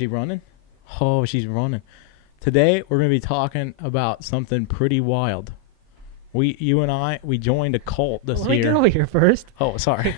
she running? Oh, she's running. Today, we're going to be talking about something pretty wild. You and I joined a cult this year. Let me get over here first. Oh, sorry.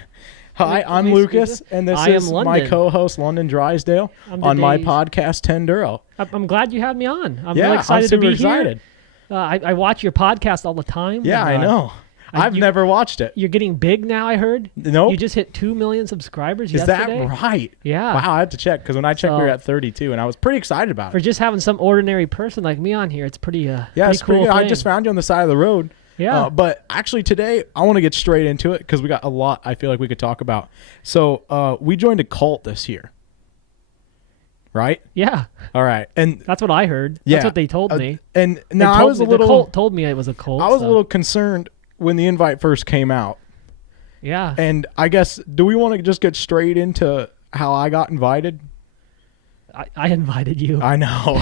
Hi, I'm Lucas, and this is my co-host, London Drysdale, on my podcast, Tenduro. I'm glad you had me on. I'm really excited to be excited. Here. I watch your podcast all the time. Yeah, I know. I've never watched it. You're getting big now, I heard. Nope. You just hit 2 million subscribers yesterday. Is that right? Yeah. Wow, I had to check, because when I checked, we were at 32, and I was pretty excited about it. For just having some ordinary person like me on here, it's pretty it's pretty cool pretty good. thing. I just found you on the side of the road. Yeah. But actually today, I want to get straight into it, because we got a lot I feel like we could talk about. So we joined a cult this year. Right? Yeah. All right. And that's what I heard. Yeah. That's what they told me. And now I was a little... The cult told me it was a cult. I was a little concerned when the invite first came out. Yeah. And I guess, do we want to just get straight into how I got invited? I invited you. I know.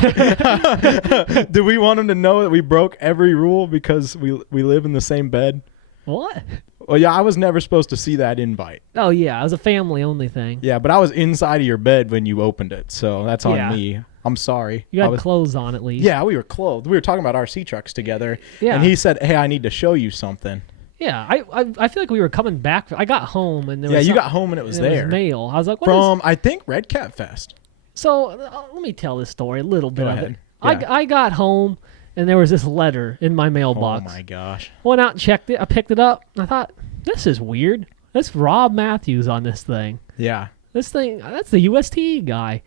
Do we want them to know that we broke every rule because we live in the same bed? What? Well, yeah, I was never supposed to see that invite. Oh, yeah. It was a family-only thing. Yeah, but I was inside of your bed when you opened it, so that's on me. I'm sorry. You had clothes on at least. Yeah, we were clothed. We were talking about RC trucks together, and he said, hey, I need to show you something. Yeah, I feel like we were coming back. I got home, and there was you got home, and it was there. It was mail. I was like, what I think, Red Cat Fest. So let me tell this story, a little bit Go of ahead. it. Yeah. I got home, and there was this letter in my mailbox. Oh, my gosh. Went out and checked it. I picked it up. I thought, this is weird. That's Rob Matthews on this thing. Yeah. This thing, that's the UST guy.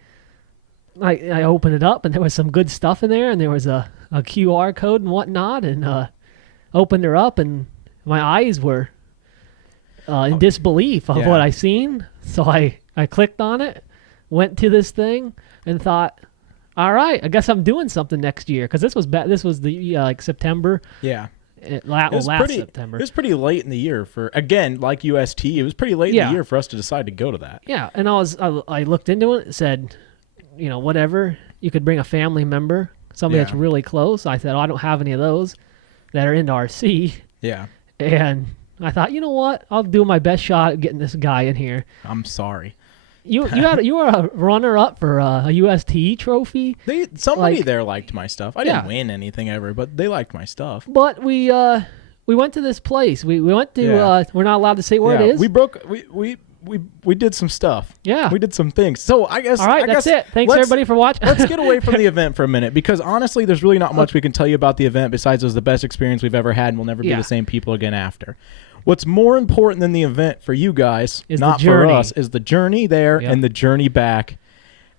I opened it up, and there was some good stuff in there, and there was a QR code and whatnot, and opened her up, and my eyes were in disbelief of what I seen. So I clicked on it, went to this thing, and thought, all right, I guess I'm doing something next year, because this was the like September. Yeah. Last September. It was pretty late in the year for, again, like UST, it was pretty late in the year for us to decide to go to that. Yeah, and I looked into it and said, whatever, you could bring a family member, somebody that's really close. I said, I don't have any of those that are into RC. Yeah. And I thought, you know what? I'll do my best shot at getting this guy in here. I'm sorry. You were a runner-up for a UST trophy. Somebody there liked my stuff. I didn't win anything ever, but they liked my stuff. But we went to this place. We went to we're not allowed to say where it is. We did some stuff. Yeah. We did some things. So I guess... All right, that's it. Thanks, everybody, for watching. Let's get away from the event for a minute, because honestly, there's really not much we can tell you about the event besides it was the best experience we've ever had, and we'll never be the same people again after. What's more important than the event for you guys, not for us, is the journey there and the journey back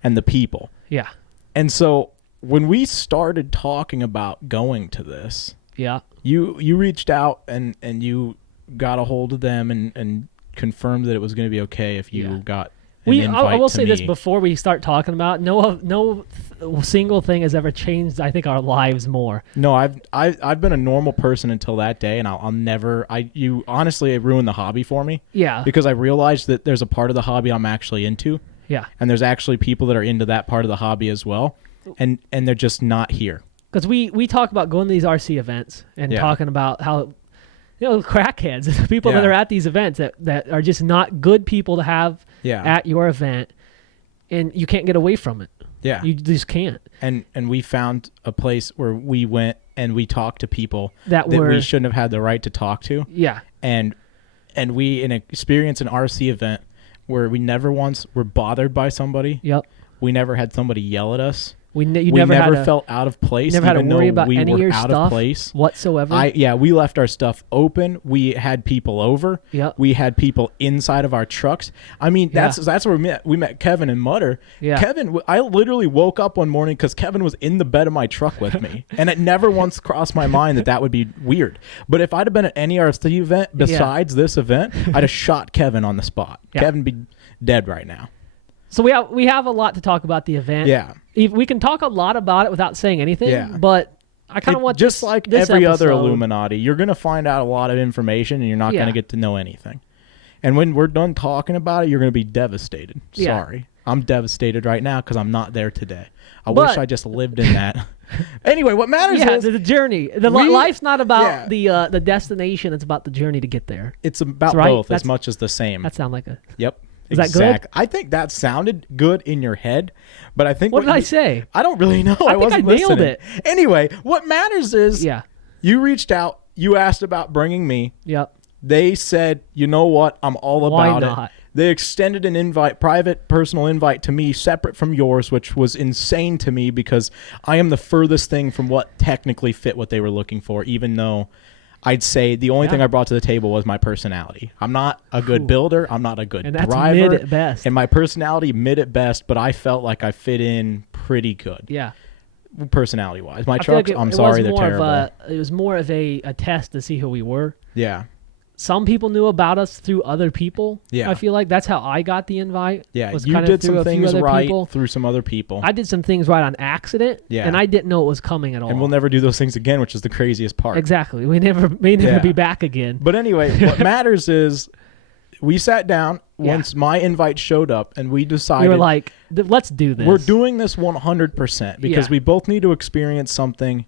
and the people. Yeah. And so when we started talking about going to this, you reached out and you got a hold of them and confirmed that it was going to be okay if you got an invite I will to say me. this before we start talking about it. No single thing has ever changed, I think, our lives more. No, I've been a normal person until that day, and I'll never. You honestly ruined the hobby for me. Yeah. Because I realized that there's a part of the hobby I'm actually into. Yeah. And there's actually people that are into that part of the hobby as well, and they're just not here. Because we talk about going to these RC events and talking about how, crackheads, the people that are at these events that are just not good people to have at your event, and you can't get away from it. Yeah. You just can't. And we found a place where we went and we talked to people that we shouldn't have had the right to talk to. Yeah. And we experienced an RC event where we never once were bothered by somebody. Yep. We never had somebody yell at us. We never felt out of place. Never had to worry about any of your out stuff of place whatsoever. We left our stuff open. We had people over. Yep. We had people inside of our trucks. I mean, that's where we met Kevin and Mutter. Yeah. Kevin, I literally woke up one morning because Kevin was in the bed of my truck with me, and it never once crossed my mind that would be weird. But if I'd have been at any RC event besides this event, I'd have shot Kevin on the spot. Yeah. Kevin be dead right now. So we have a lot to talk about the event. Yeah. We can talk a lot about it without saying anything. Yeah. But I kind of want just like every episode, other Illuminati, you're going to find out a lot of information and you're not going to get to know anything. And when we're done talking about it, you're going to be devastated. Sorry. I'm devastated right now because I'm not there today. I wish I just lived in that. Anyway, what matters is the journey. Life's not about the destination. It's about the journey to get there. It's about both as much as the same. That sounds like a... Yep. Is that good? I think that sounded good in your head, but I think what did I say? I don't really know. I wasn't nailed listening. it. Anyway, what matters is Yeah. you reached out. You asked about bringing me. Yep. They said, you know what? I'm all about Why not? it. They extended an invite, private, personal invite to me, separate from yours, which was insane to me because I am the furthest thing from what technically fit what they were looking for, even though I'd say the only thing I brought to the table was my personality. I'm not a good builder. I'm not a good and that's driver. mid at best. And my personality, mid at best, but I felt like I fit in pretty good. Yeah. Personality-wise. My trucks, like I'm sorry, they're terrible. It was more of a test to see who we were. Yeah. Some people knew about us through other people. Yeah. I feel like that's how I got the invite. Yeah, was you kind did of through some things right people. through some other people. I did some things right on accident, and I didn't know it was coming at all. And we'll never do those things again, which is the craziest part. Exactly. We never be back again. But anyway, what matters is we sat down once my invite showed up, and we decided... We were like, let's do this. We're doing this 100% because we both need to experience something.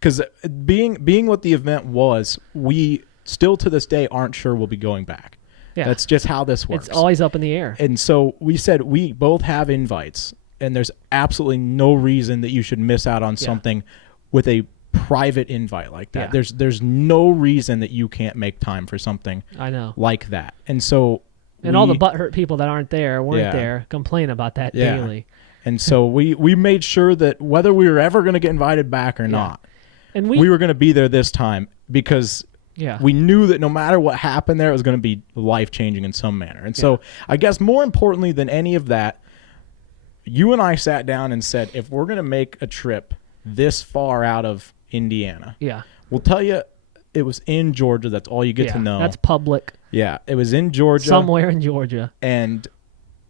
Because being what the event was, we... still to this day aren't sure we'll be going back. Yeah. That's just how this works. It's always up in the air. And so we said we both have invites, and there's absolutely no reason that you should miss out on something with a private invite like that. Yeah. There's no reason that you can't make time for something like that. And so all the butthurt people that weren't there complain about that daily. And so we made sure that whether we were ever going to get invited back or not, and we were going to be there this time because we knew that no matter what happened there, it was going to be life-changing in some manner. And so I guess more importantly than any of that, you and I sat down and said, if we're going to make a trip this far out of Indiana, we'll tell you it was in Georgia. That's all you get to know. That's public. Yeah, it was in Georgia. Somewhere in Georgia. And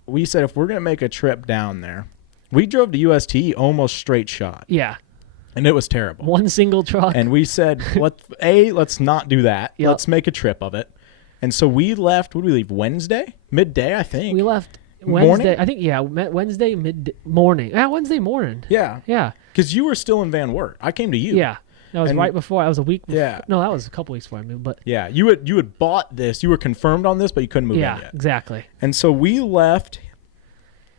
we said if we're going to make a trip down there, we drove to UST almost straight shot. Yeah. And it was terrible. One single truck. And we said, let's not do that. Yep. Let's make a trip of it. And so we left, what did we leave, Wednesday? Midday, I think. We left Wednesday. I think, Wednesday mid-morning. Yeah, Wednesday morning. Yeah. Yeah. Because you were still in Van Wert. I came to you. Yeah. That was right before. I was a week before. Yeah. No, that was a couple weeks before I moved. But yeah, you had bought this. You were confirmed on this, but you couldn't move in yet. Yeah, exactly. And so we left.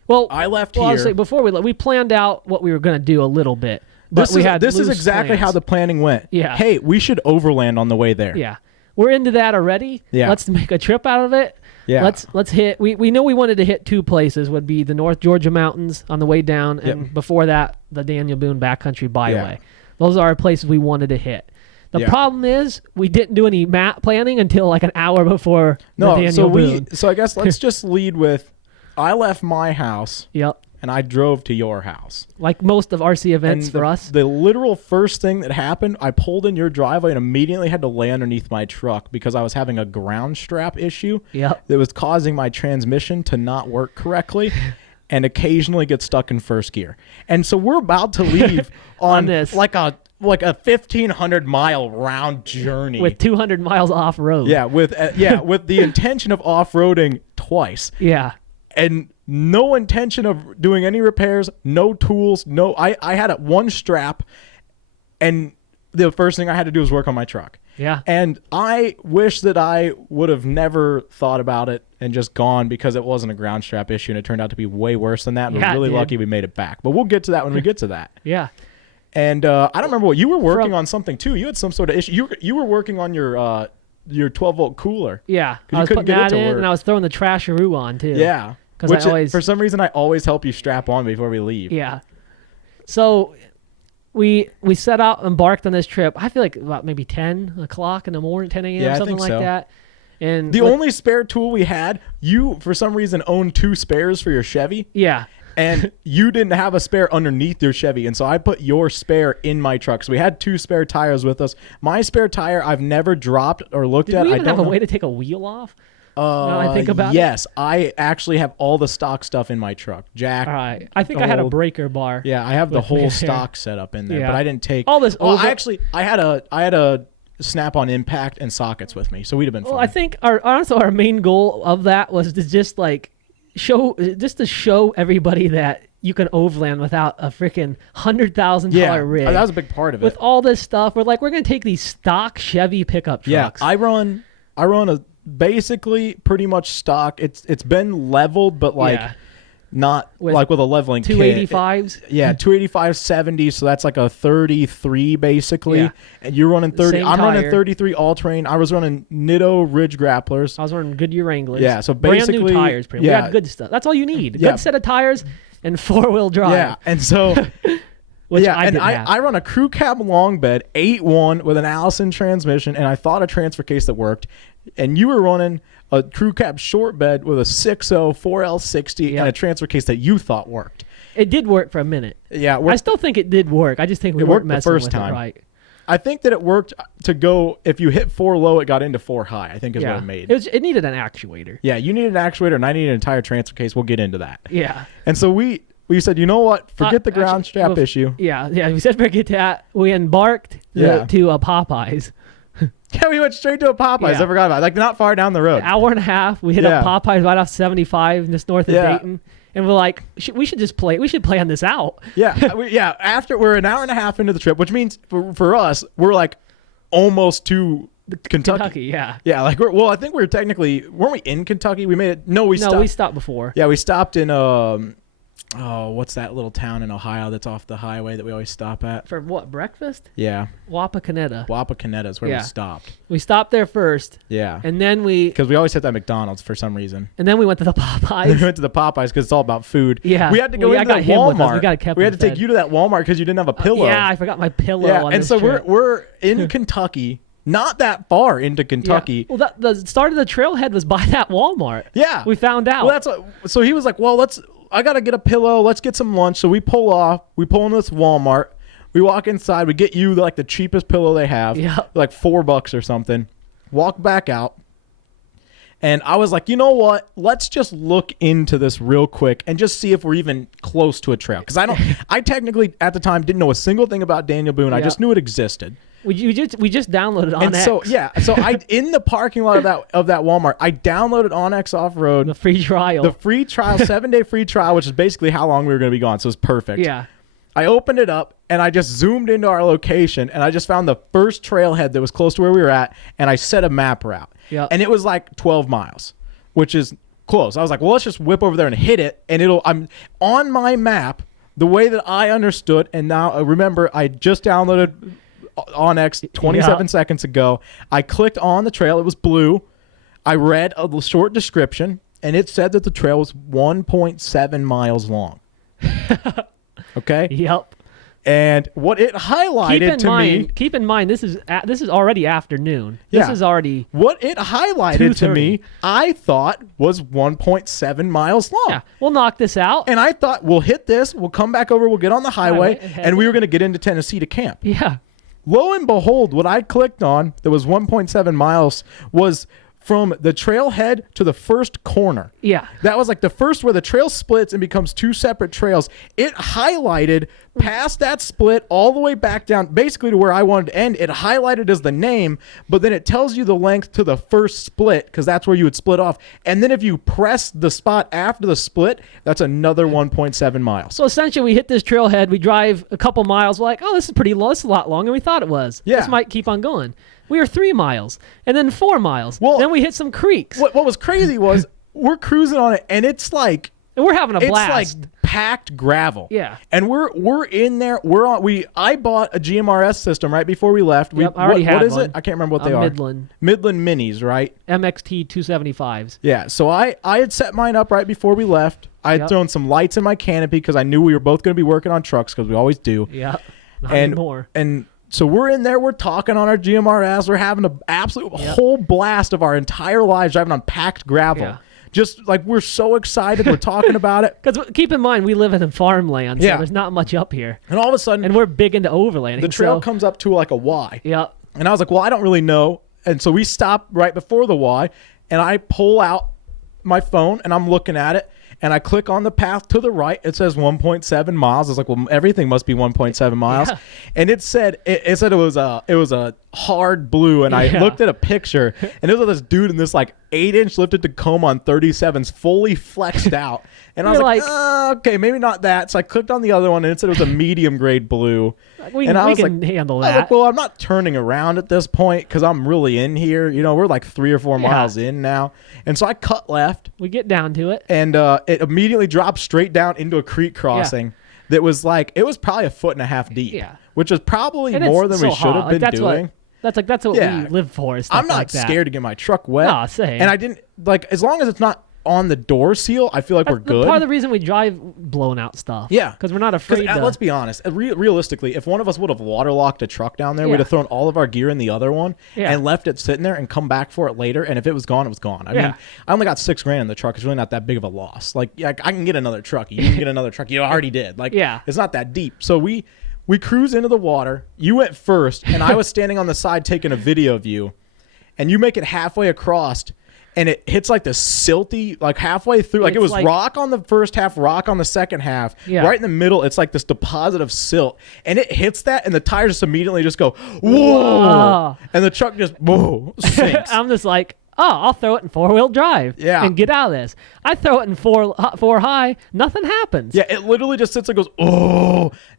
Well, I left here. I was like, before we planned out what we were going to do a little bit. This is exactly how the planning went. Yeah. Hey, we should overland on the way there. Yeah. We're into that already. Yeah. Let's make a trip out of it. Yeah. Let's hit. We know we wanted to hit two places. Would be the North Georgia mountains on the way down, and before that, the Daniel Boone Backcountry Byway. Yeah. Those are our places we wanted to hit. The problem is we didn't do any map planning until like an hour before the Daniel Boone. So I guess let's just lead with, I left my house. Yep. And I drove to your house. Like most of RC events for us. The literal first thing that happened, I pulled in your driveway and immediately had to lay underneath my truck because I was having a ground strap issue that was causing my transmission to not work correctly and occasionally get stuck in first gear. And so we're about to leave on this like a 1,500-mile round journey with 200 miles off road. Yeah, with the intention of off-roading twice. Yeah. And no intention of doing any repairs, no tools, I had one strap, and the first thing I had to do was work on my truck. Yeah. And I wish that I would have never thought about it and just gone because it wasn't a ground strap issue, and it turned out to be way worse than that. And we're really lucky we made it back. But we'll get to that when we get to that. Yeah. And I don't remember what you were working on something too. You had some sort of issue. You were working on your 12-volt cooler. Yeah. I was putting that in, and I was throwing the trasharoo on too. Yeah. Which for some reason I always help you strap on before we leave. Yeah. So we set out, embarked on this trip. I feel like about maybe 10 o'clock in the morning, 10 a.m., something like that. And the only spare tool we had, you for some reason owned 2 spares for your Chevy. Yeah. And you didn't have a spare underneath your Chevy. And so I put your spare in my truck. So we had 2 spare tires with us. My spare tire I've never dropped or looked at. Did we even have a way to take a wheel off? I think about yes, I actually have all the stock stuff in my truck. Jack. All right. I think I had a breaker bar. Yeah, I have the whole stock set up in there, but I didn't take all this. I had a snap-on impact and sockets with me, so we'd have been fine. Well, I think our main goal of that was to just like show everybody that you can overland without a freaking $100,000 rig. That was a big part of it. With all this stuff, we're going to take these stock Chevy pickup trucks. Yeah, I run a basically pretty much stock. It's been leveled, but like not like with a leveling 285s. Yeah, 285/70. So that's like a 33 basically. Yeah. And you're running 30. I'm running 33 all terrain. I was running Nitto Ridge Grapplers. I was running Goodyear Wranglers. Yeah, so basically brand new tires. We got good stuff. That's all you need. Good set of tires and 4-wheel drive. Yeah, and so. Which I run a crew cab long bed 8.1 with an Allison transmission, and I thought a transfer case that worked. And you were running a crew cab short bed with a 6.0 4L60 and a transfer case that you thought worked. It did work for a minute. Yeah, I still think it did work. I just think we weren't messing with it right. I think that it worked to go, if you hit 4 low, it got into 4 high, I think is what it made. It needed an actuator. Yeah, you needed an actuator, and I needed an entire transfer case. We'll get into that. Yeah. And so we said, you know what? Forget the ground strap issue. Yeah. We said forget that. We embarked to a Popeyes. Yeah, we went straight to a Popeyes. I forgot about it. Like, not far down the road. An hour and a half. We hit a Popeyes right off 75 just north of Dayton. And we're like, we should just play. We should plan this out. Yeah. After we're an hour and a half into the trip, which means for us, we're like almost to Kentucky. Yeah. Yeah, like I think we're technically, weren't we in Kentucky? We made it. No, we stopped before. Yeah, we stopped in what's that little town in Ohio that's off the highway that we always stop at? For what, breakfast? Yeah. Wapakoneta is where we stopped. We stopped there first. Yeah. And then because we always hit that McDonald's for some reason. And then we went to the Popeyes. We went to the Popeyes because it's all about food. Yeah. We had to go into that Walmart. We had to fed. take you to that Walmart because you didn't have a pillow. Yeah, I forgot my pillow on and this so trip. we're in Kentucky. Not that far into Kentucky. Yeah. Well, the start of the trailhead was by that Walmart. Yeah. We found out. Well, so he was like, well, I got to get a pillow. Let's get some lunch. So we pull off. We pull into this Walmart. We walk inside. We get you like the cheapest pillow they have. Yeah. Like $4 or something. Walk back out. And I was like, you know what? Let's just look into this real quick and just see if we're even close to a trail. Because I technically at the time didn't know a single thing about Daniel Boone. I just knew it existed. We just downloaded OnX. So I in the parking lot of that Walmart, I downloaded OnX Off Road, the free trial, 7-day free trial, which is basically how long we were going to be gone. So it's perfect. Yeah. I opened it up and I just zoomed into our location and I just found the first trailhead that was close to where we were at, and I set a map route. Yeah. And it was like 12 miles, which is close. I was like, well, let's just whip over there and hit it, and I'm on my map the way that I understood. And now remember, I just downloaded OnX 27 seconds ago. I clicked on the trail. It was blue. I read a short description, and it said that the trail was 1.7 miles long. Okay? Yep. And what it highlighted to me... Keep in mind, this is already afternoon. This is already... What it highlighted to me, I thought was 1.7 miles long. Yeah, we'll knock this out. And I thought, we'll hit this, we'll come back over, we'll get on the highway, and we were going to get into Tennessee to camp. Yeah. Lo and behold, what I clicked on that was 1.7 miles was from the trailhead to the first corner. Yeah. That was like the first where the trail splits and becomes two separate trails. It highlighted past that split all the way back down, basically to where I wanted to end. It highlighted as the name, but then it tells you the length to the first split because that's where you would split off. And then if you press the spot after the split, that's another 1.7 miles. So essentially we hit this trailhead, we drive a couple miles, we're like, oh, this is pretty low. This is a lot longer than we thought it was. Yeah. This might keep on going. We were 3 miles, and then 4 miles. Well, then we hit some creeks. What was crazy was we're cruising on it, and it's like... And we're having a blast. It's like packed gravel. Yeah. And we're in there. I bought a GMRS system right before we left. I already had what is one. it? I can't remember what they are. Midland. Midland Minis, right? MXT 275s. Yeah. So I had set mine up right before we left. I had thrown some lights in my canopy because I knew we were both going to be working on trucks because we always do. Yeah. Not anymore. And so we're in there, we're talking on our GMRS, we're having an absolute whole blast of our entire lives driving on packed gravel. Yeah. Just like we're so excited, we're talking about it. Because keep in mind, we live in farmland, so there's not much up here. And all of a sudden... And we're big into overlanding. The trail comes up to like a Y. Yeah. And I was like, well, I don't really know. And so we stop right before the Y, and I pull out my phone, and I'm looking at it. And I click on the path to the right. It says 1.7 miles. I was like, well, everything must be 1.7 miles. Yeah. And it said it was a hard blue, and I looked at a picture, and it was this dude in this like 8-inch lifted Tacoma on 37s, fully flexed out. And I was like, okay, maybe not that. So I clicked on the other one, and it said it was a medium grade blue. We and I was can like, handle that. Like, well, I'm not turning around at this point because I'm really in here. You know, we're like 3 or 4 miles in now. And so I cut left. We get down to it. And it immediately dropped straight down into a creek crossing that was like, it was probably 1.5 feet deep, which was probably more than we should have been doing. That's what we live for. I'm not scared to get my truck wet. No, same. And I didn't, like, as long as it's not on the door seal, I feel like we're good. Part of the reason we drive blown out stuff. Yeah. Because we're not afraid to. Let's be honest. Realistically, if one of us would have waterlocked a truck down there, we'd have thrown all of our gear in the other one and left it sitting there and come back for it later. And if it was gone, it was gone. I mean, I only got $6,000 in the truck. It's really not that big of a loss. Like, I can get another truck. You can get another truck. You already did. Like, it's not that deep. So we cruise into the water. You went first, and I was standing on the side taking a video of you. And you make it halfway across, and it hits like the silty, like halfway through. Like it was like rock on the first half, rock on the second half. Yeah. Right in the middle, it's like this deposit of silt. And it hits that, and the tires just immediately just go, whoa. And the truck just, whoa, sinks. I'm just like, I'll throw it in 4-wheel drive and get out of this. I throw it in four high, nothing happens. Yeah, it literally just sits and goes,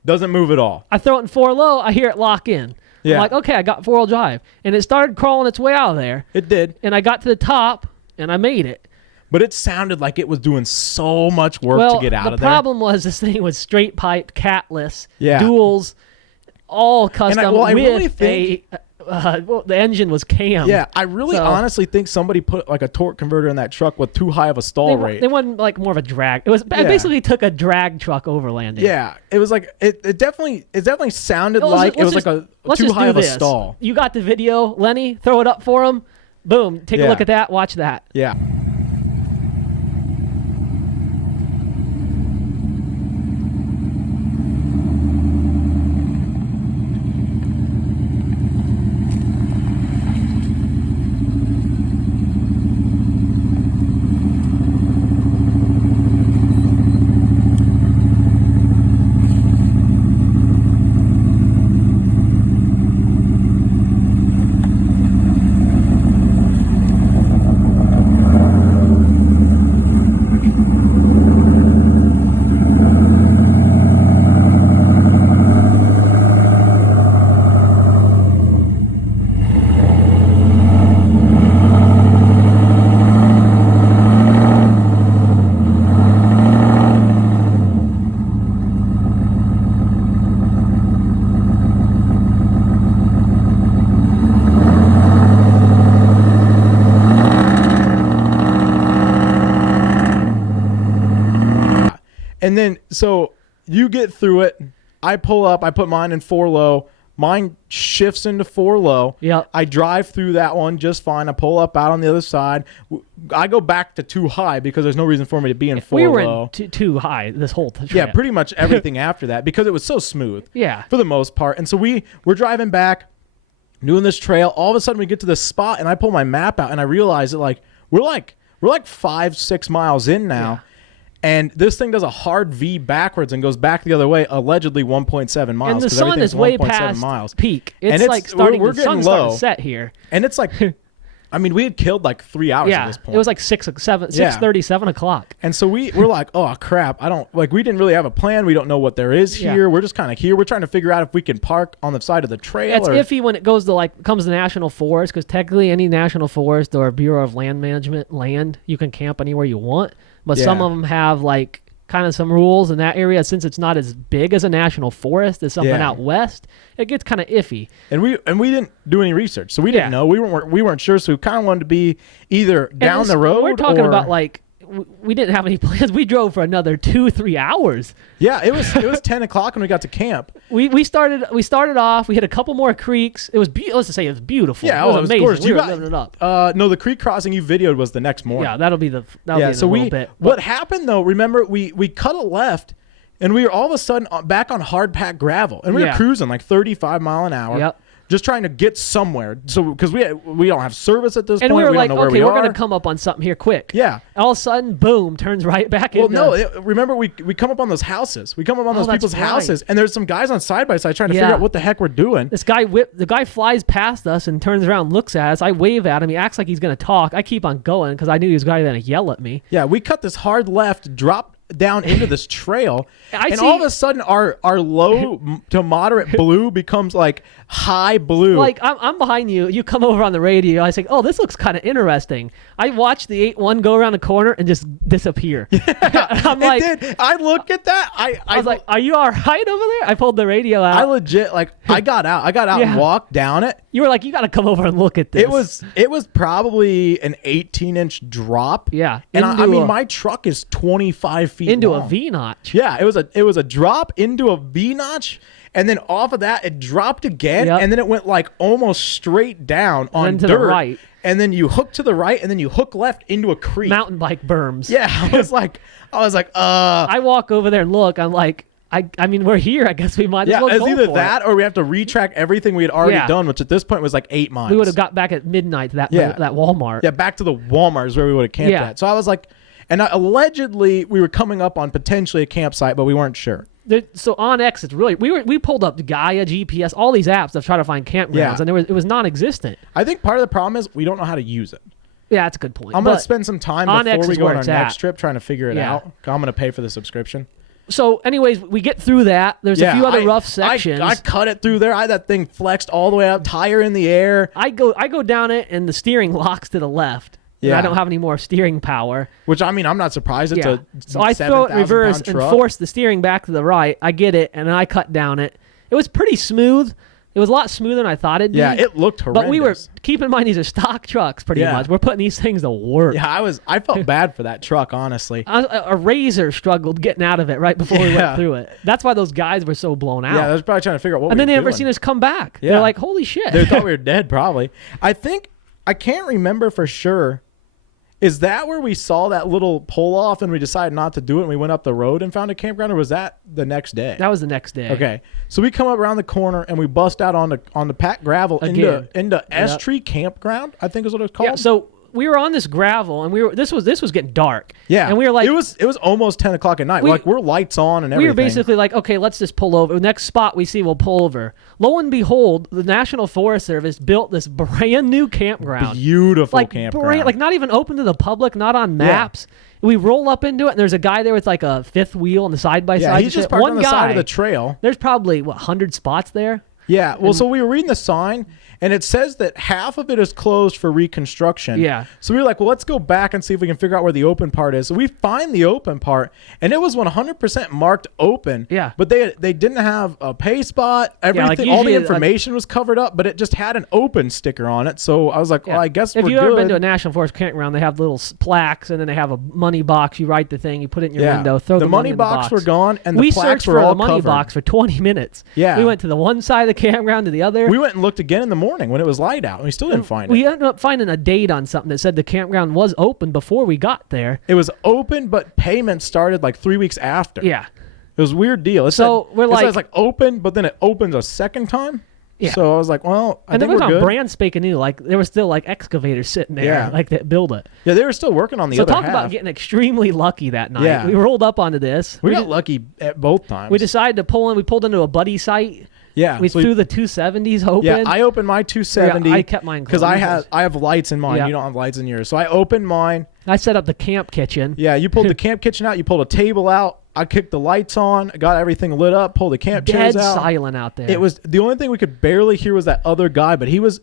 doesn't move at all. I throw it in 4 low, I hear it lock in. Yeah. I'm like, okay, I got 4-wheel drive. And it started crawling its way out of there. It did. And I got to the top, and I made it. But it sounded like it was doing so much work to get out of there. The problem was this thing was straight piped, catless, duals, all custom. I really think the engine was cam. Yeah, I really honestly think somebody put like a torque converter in that truck with too high of a stall rate. They wanted like more of a drag. It basically took a drag truck overlanding. Yeah, it was like it definitely sounded like it was like a too high of a stall. You got the video, Lenny? Throw it up for him. Boom! Take a look at that. Watch that. Yeah. And then, so you get through it. I pull up. I put mine in 4 low. Mine shifts into 4 low. Yeah. I drive through that one just fine. I pull up out on the other side. I go back to 2 high because there's no reason for me to be in 4 low. We were in 2 high this whole trip. Yeah, pretty much everything after that because it was so smooth. Yeah. For the most part. And so we're driving back, doing this trail. All of a sudden we get to this spot, and I pull my map out, and I realize that we're like 5-6 miles in now. Yeah. And this thing does a hard V backwards and goes back the other way, allegedly 1.7 miles. And the sun is way past miles. Peak. It's like starting, we're getting low. Set here. And it's like, I mean, we had killed like 3 hours at this point. It was like 6:30, 7 o'clock. And so we're like, oh crap, we didn't really have a plan. We don't know what there is here. Yeah. We're just kind of here. We're trying to figure out if we can park on the side of the trail. It's iffy when it goes to comes to national forest, because technically any national forest or Bureau of Land Management land, you can camp anywhere you want. But some of them have kind of some rules in that area, since it's not as big as a national forest as something out west. It gets kind of iffy. And we didn't do any research, so we didn't know. We weren't sure, so we kind of wanted to be either down the road. We're talking about we didn't have any plans. We drove for another 2-3 hours. Yeah, it was 10 o'clock when we got to camp. We started off. We hit a couple more creeks. It was let's just say it was beautiful. Yeah, it was amazing. Gorgeous. We were living it up. No, the creek crossing you videoed was the next morning. Yeah, that'll be a little bit. What happened though? Remember, we cut a left, and we were all of a sudden back on hard packed gravel, and we were cruising like 35 mile an hour. Yep. just trying to get somewhere. So because we don't have service at this and point. we were like, don't know where okay, we we're are. going to come up on something here quick. Yeah. All of a sudden, boom, turns right back into... Remember we come up on those houses. We come up on those people's houses, and there's some guys on side by side trying to figure out what the heck we're doing. This guy, the guy flies past us and turns around, looks at us. I wave at him. He acts like he's going to talk. I keep on going because I knew he was going to yell at me. Yeah, we cut this hard left, drop down into this trail, all of a sudden our low to moderate blue becomes like high blue. Like I'm behind you. You come over on the radio. I say, "Oh, this looks kind of interesting." I watch the 8-1 go around the corner and just disappear. Yeah, I'm like, I look at that. I was like, "Are you all right over there?" I pulled the radio out. I legit I got out and walked down it. You were like, "You got to come over and look at this." It was probably an 18-inch drop. Yeah, and I mean my truck is 25 feet into long. a V notch. Yeah, it was a drop into a V notch. And then off of that, it dropped again, and then it went like almost straight down on and to dirt. The right. And then you hook to the right, and then you hook left into a creek. Mountain bike berms. Yeah, I was like, I walk over there and look. I'm like, I mean, we're here. I guess we might as well go it's either for that or we have to retrack everything we had already done, which at this point was like 8 miles. We would have got back at midnight to that Walmart. Yeah, back to the Walmart is where we would have camped at. So I was like, and allegedly we were coming up on potentially a campsite, but we weren't sure. So on X, it's really we pulled up Gaia, GPS, all these apps to try to find campgrounds, and it was non-existent. I think part of the problem is we don't know how to use it. Yeah, that's a good point. I'm going to spend some time before we go on our next trip trying to figure it out. I'm going to pay for the subscription. So, anyways, we get through that. There's a few other rough sections. I cut it through there. That thing flexed all the way up, tire in the air. I go down it, and the steering locks to the left. Yeah. I don't have any more steering power. Which, I mean, I'm not surprised. It's a so I throw it in reverse and force the steering back to the right. I get it, and I cut down it. It was pretty smooth. It was a lot smoother than I thought it'd be. Yeah, it looked horrendous. But we were, keep in mind, these are stock trucks pretty much. We're putting these things to work. Yeah, I felt bad for that truck, honestly. A Razor struggled getting out of it right before we went through it. That's why those guys were so blown out. Yeah, they was probably trying to figure out what and we were then they doing. never seen us come back. Yeah. They're like, holy shit. They thought we were dead, probably. I can't remember for sure. Is that where we saw that little pull-off and we decided not to do it and we went up the road and found a campground, or was that the next day? That was the next day. Okay. So we come up around the corner and we bust out on the packed gravel into S-Tree Campground, I think is what it's called. Yeah, so we were on this gravel and this was getting dark. Yeah. And we were like, it was almost 10 o'clock at night. We're lights on and everything. We were basically like, okay, let's just pull over. The next spot we see, we'll pull over. Lo and behold, the National Forest Service built this brand new campground. Beautiful campground. Like not even open to the public, not on maps. Yeah. We roll up into it, and there's a guy there with like a fifth wheel on the side-by-side. Yeah, he's just parked on the side of the trail. There's probably, 100 spots there? Yeah, well, so we were reading the sign, and it says that half of it is closed for reconstruction. Yeah. So we were like, well, let's go back and see if we can figure out where the open part is. So we find the open part, and it was 100% marked open. Yeah. But they didn't have a pay spot. Everything, all the information was covered up, but it just had an open sticker on it. So I was like, well, I guess we're good. If you've ever been to a National Forest campground, they have little plaques, and then they have a money box. You write the thing, you put it in your window, throw the money in the box. Were gone, and the plaques were all covered. We searched for the money box for 20 minutes. Yeah. We went to the one side of the campground to the other. We went and looked again in the morning when it was light out, and we still didn't find it. We ended up finding a date on something that said the campground was open before we got there. It was open, but payment started like 3 weeks after. Yeah. It was a weird deal. It said like open, but then it opens a second time. Yeah. So I was like, well, I think we're good. And it was on brand spanking new. Like there was still like excavators sitting there, like that build it. Yeah, they were still working on the other half. So talk about getting extremely lucky that night. Yeah. We rolled up onto this. We got lucky at both times. We decided to pull in. We pulled into a buddy site. Yeah, we threw the 270s open. Yeah, I opened my 270. I kept mine because I have lights in mine. Yeah. You don't have lights in yours, so I opened mine. I set up the camp kitchen. Yeah, you pulled the camp kitchen out. You pulled a table out. I kicked the lights on. I got everything lit up. Pulled the camp chairs out. Dead silent out there. It was the only thing we could barely hear was that other guy, but he was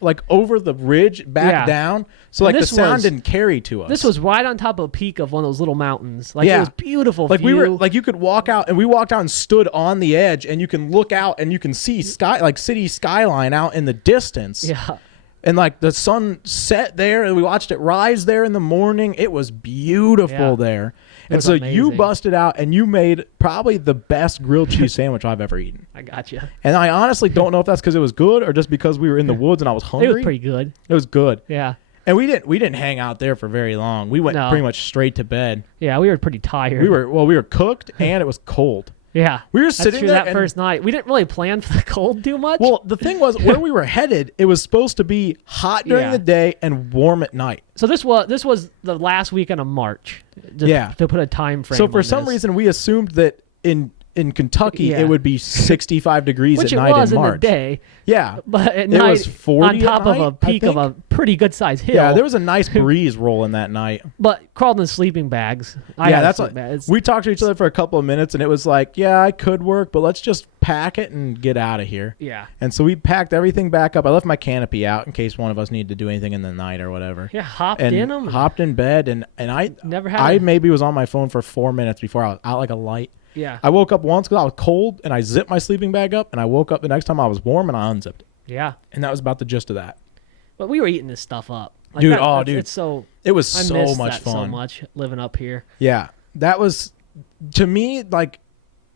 like over the ridge back down, so like the sound didn't carry to us. This was right on top of a peak of one of those little mountains. Like it was beautiful. Like view. we were like you could walk out, and we walked out and stood on the edge, and you can look out and you can see city skyline out in the distance. Yeah. And like the sun set there, and we watched it rise there in the morning. It was beautiful there. And so amazing. You busted out and you made probably the best grilled cheese sandwich I've ever eaten. I got you. And I honestly don't know if that's because it was good or just because we were in the woods and I was hungry. It was pretty good. It was good. Yeah. And we didn't hang out there for very long. We went pretty much straight to bed. Yeah, we were pretty tired. We were cooked and it was cold. Yeah. We were That's sitting true, there that first night. We didn't really plan for the cold too much. Well, the thing was, where we were headed, it was supposed to be hot during the day and warm at night. So this was the last weekend of March. To put a time frame. So for some reason, we assumed that in Kentucky it would be 65 degrees Which at night in March. Which it was in the day. Yeah. But at it night, was 40 on top of a peak of a pretty good sized hill. Yeah, there was a nice breeze rolling that night. But crawled in sleeping bags. We talked to each other for a couple of minutes, and it was like, yeah, I could work, but let's just pack it and get out of here. Yeah. And so we packed everything back up. I left my canopy out in case one of us needed to do anything in the night or whatever. Yeah, hopped in bed, and I maybe was on my phone for 4 minutes before I was out like a light. Yeah. I woke up once because I was cold, and I zipped my sleeping bag up, and I woke up the next time I was warm, and I unzipped it. Yeah. And that was about the gist of that. But we were eating this stuff up. Like dude, it was so much fun. So much living up here. Yeah. That was, to me, like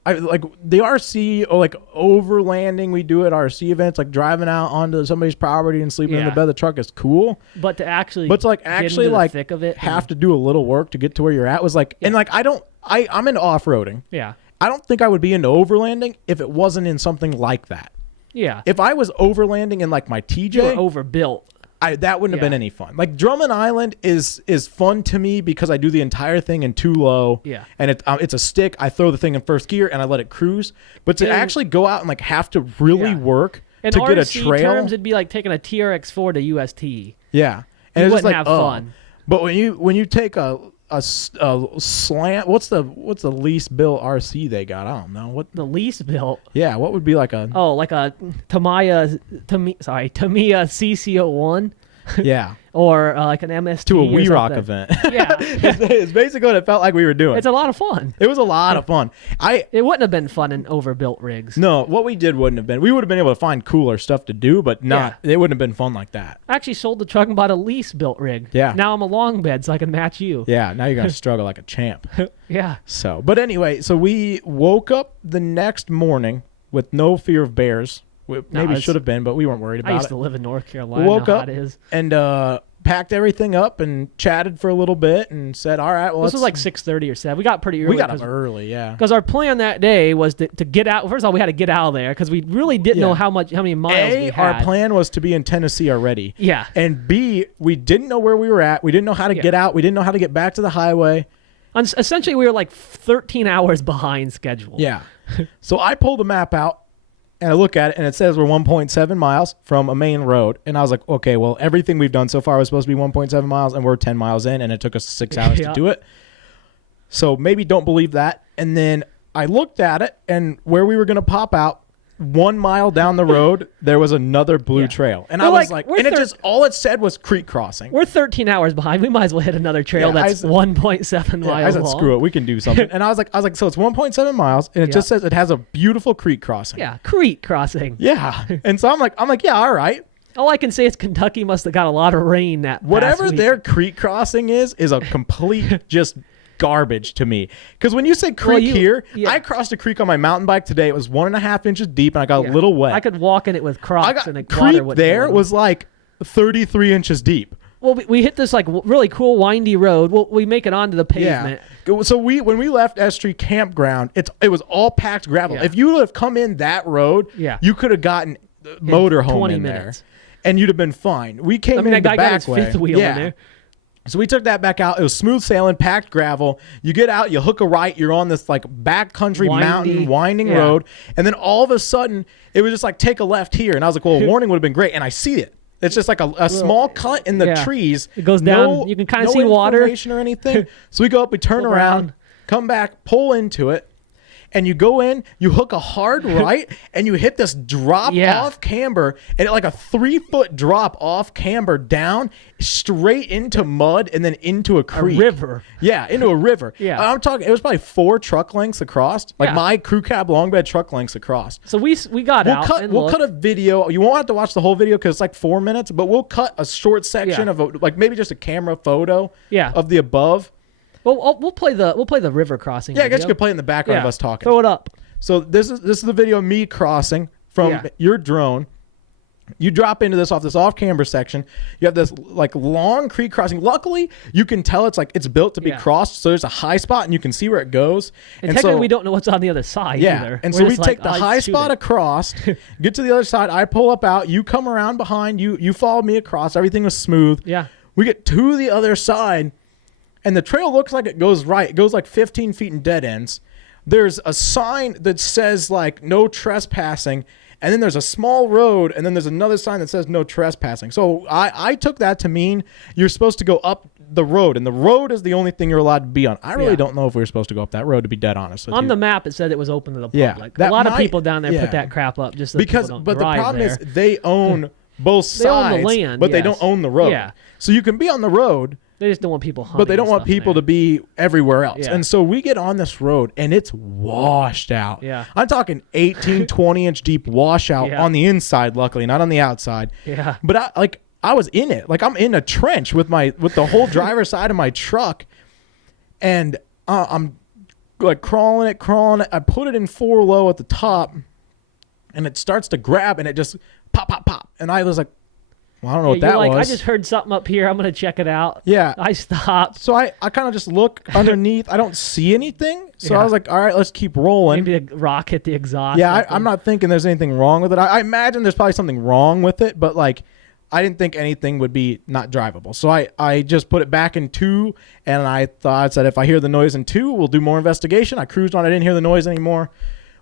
the RC or like overlanding we do at RC events, like driving out onto somebody's property and sleeping in the bed of the truck is cool. But to actually thick of it have to do a little work to get to where you're at was like, and like I'm into off-roading. Yeah. I don't think I would be into overlanding if it wasn't in something like that. Yeah. If I was overlanding in like my TJ, you're overbuilt. That wouldn't have been any fun. Like Drummond Island is fun to me because I do the entire thing in too low. Yeah. And it's a stick. I throw the thing in first gear and I let it cruise. But to actually go out and like have to really work to get a trail. In terms, it'd be like taking a TRX4 to UST. Yeah. And you wouldn't have fun. But when you take a slant, what's the least built RC they got? I don't know what the least built. Yeah, what would be like a Tamiya CC01. Yeah. Or like an MST to a We Rock event. Yeah. It's basically what it felt like we were doing. It's a lot of fun. It was a lot of fun. It wouldn't have been fun in overbuilt rigs. No, what we did wouldn't have been. We would have been able to find cooler stuff to do, but it wouldn't have been fun like that. I actually sold the truck and bought a lease built rig. Yeah. Now I'm a long bed so I can match you. Yeah, now you're going to struggle like a champ. Yeah. So, but anyway, so we woke up the next morning with no fear of bears. Maybe should have been, but we weren't worried about it. I used to live in North Carolina. We woke up it is. and packed everything up and chatted for a little bit and said, all right, well, this was like 6:30 or 7. We got pretty early. We got up early, yeah. Because our plan that day was to get out. First of all, we had to get out of there because we really didn't know how many miles we had. Our plan was to be in Tennessee already. Yeah. And B, we didn't know where we were at. We didn't know how to get out. We didn't know how to get back to the highway. Essentially, we were like 13 hours behind schedule. Yeah. So I pulled the map out. And I look at it, and it says we're 1.7 miles from a main road. And I was like, okay, well, everything we've done so far was supposed to be 1.7 miles, and we're 10 miles in, and it took us 6 hours to do it. So maybe don't believe that. And then I looked at it, and where we were going to pop out, 1 mile down the road, there was another blue trail. And I was like, and it just, all it said was creek crossing. We're 13 hours behind. We might as well hit another trail that's 1.7 miles I said, long. screw it. We can do something. And I was like, so it's 1.7 miles, and it just says it has a beautiful creek crossing. Yeah, creek crossing. Yeah. And so I'm like, yeah, all right. All I can say is Kentucky must have got a lot of rain that whatever past week. Their creek crossing is a complete just garbage to me. Because when you say creek here, I crossed a creek on my mountain bike today. It was 1.5 inches deep, and I got a little wet. I could walk in it with Crocs, and the creek water there was like 33 inches deep. Well, we hit this like really cool windy road. We make it onto the pavement. Yeah. So when we left S Street Campground, it was all packed gravel. Yeah. If you would have come in that road, you could have gotten motorhome 20 in minutes. there, and you'd have been fine. We came in the guy back got his way. fifth wheel in there. So we took that back out. It was smooth sailing, packed gravel. You get out, you hook a right, you're on this like backcountry mountain winding road. And then all of a sudden, it was just like, take a left here. And I was like, well, a warning would have been great. And I see it. It's just like a small cut in the trees. It goes down. You can kind of see water. No information or anything. So we go up, we turn around, come back, pull into it. And you go in, you hook a hard right, and you hit this drop off camber, and like a 3-foot drop off camber down straight into mud and then into a creek. A river. Yeah, into a river. Yeah. I'm talking, it was probably 4 truck lengths across, like my crew cab long bed truck lengths across. So we got out. We'll cut a video. You won't have to watch the whole video because it's like 4 minutes, but we'll cut a short section of like maybe just a camera photo of the above. Well, we'll play the river crossing. Yeah, I guess you could play in the background of us talking. Throw it up. So this is the video of me crossing from your drone, You drop into this off-camber section. You have this like long creek crossing. Luckily, you can tell it's built to be crossed. So there's a high spot and you can see where it goes. And technically, we don't know what's on the other side either. And so we take the high spot across, get to the other side. I pull up out. You come around behind. You follow me across. Everything was smooth. Yeah. We get to the other side, and the trail looks like it goes right. It goes like 15 feet in dead ends. There's a sign that says like no trespassing. And then there's a small road, and then there's another sign that says no trespassing. So I took that to mean you're supposed to go up the road, and the road is the only thing you're allowed to be on. I really don't know if we were supposed to go up that road, to be dead honest with you. On the map, it said it was open to the public. Yeah, a lot of people down there put that crap up just so because, people don't but drive the problem there. is they own both sides, they own the land, but they don't own the road. Yeah. So you can be on the road. They just don't want people hunting. But they don't want people to be everywhere else. Yeah. And so we get on this road, and it's washed out. Yeah. I'm talking 18, 20-inch deep washout on the inside, luckily, not on the outside. Yeah. But I was in it. Like I'm in a trench with the whole driver's side of my truck, and I'm like crawling it. I put it in 4 low at the top, and it starts to grab, and it just pop, pop, pop. And I was like, well, I don't know what that was. I just heard something up here. I'm going to check it out. Yeah. I stopped. So I kind of just look underneath. I don't see anything. So I was like, all right, let's keep rolling. Maybe a rock hit the exhaust. Yeah, I'm not thinking there's anything wrong with it. I imagine there's probably something wrong with it, but like I didn't think anything would be not drivable. So I just put it back in 2, and I said if I hear the noise in 2, we'll do more investigation. I cruised on. I didn't hear the noise anymore.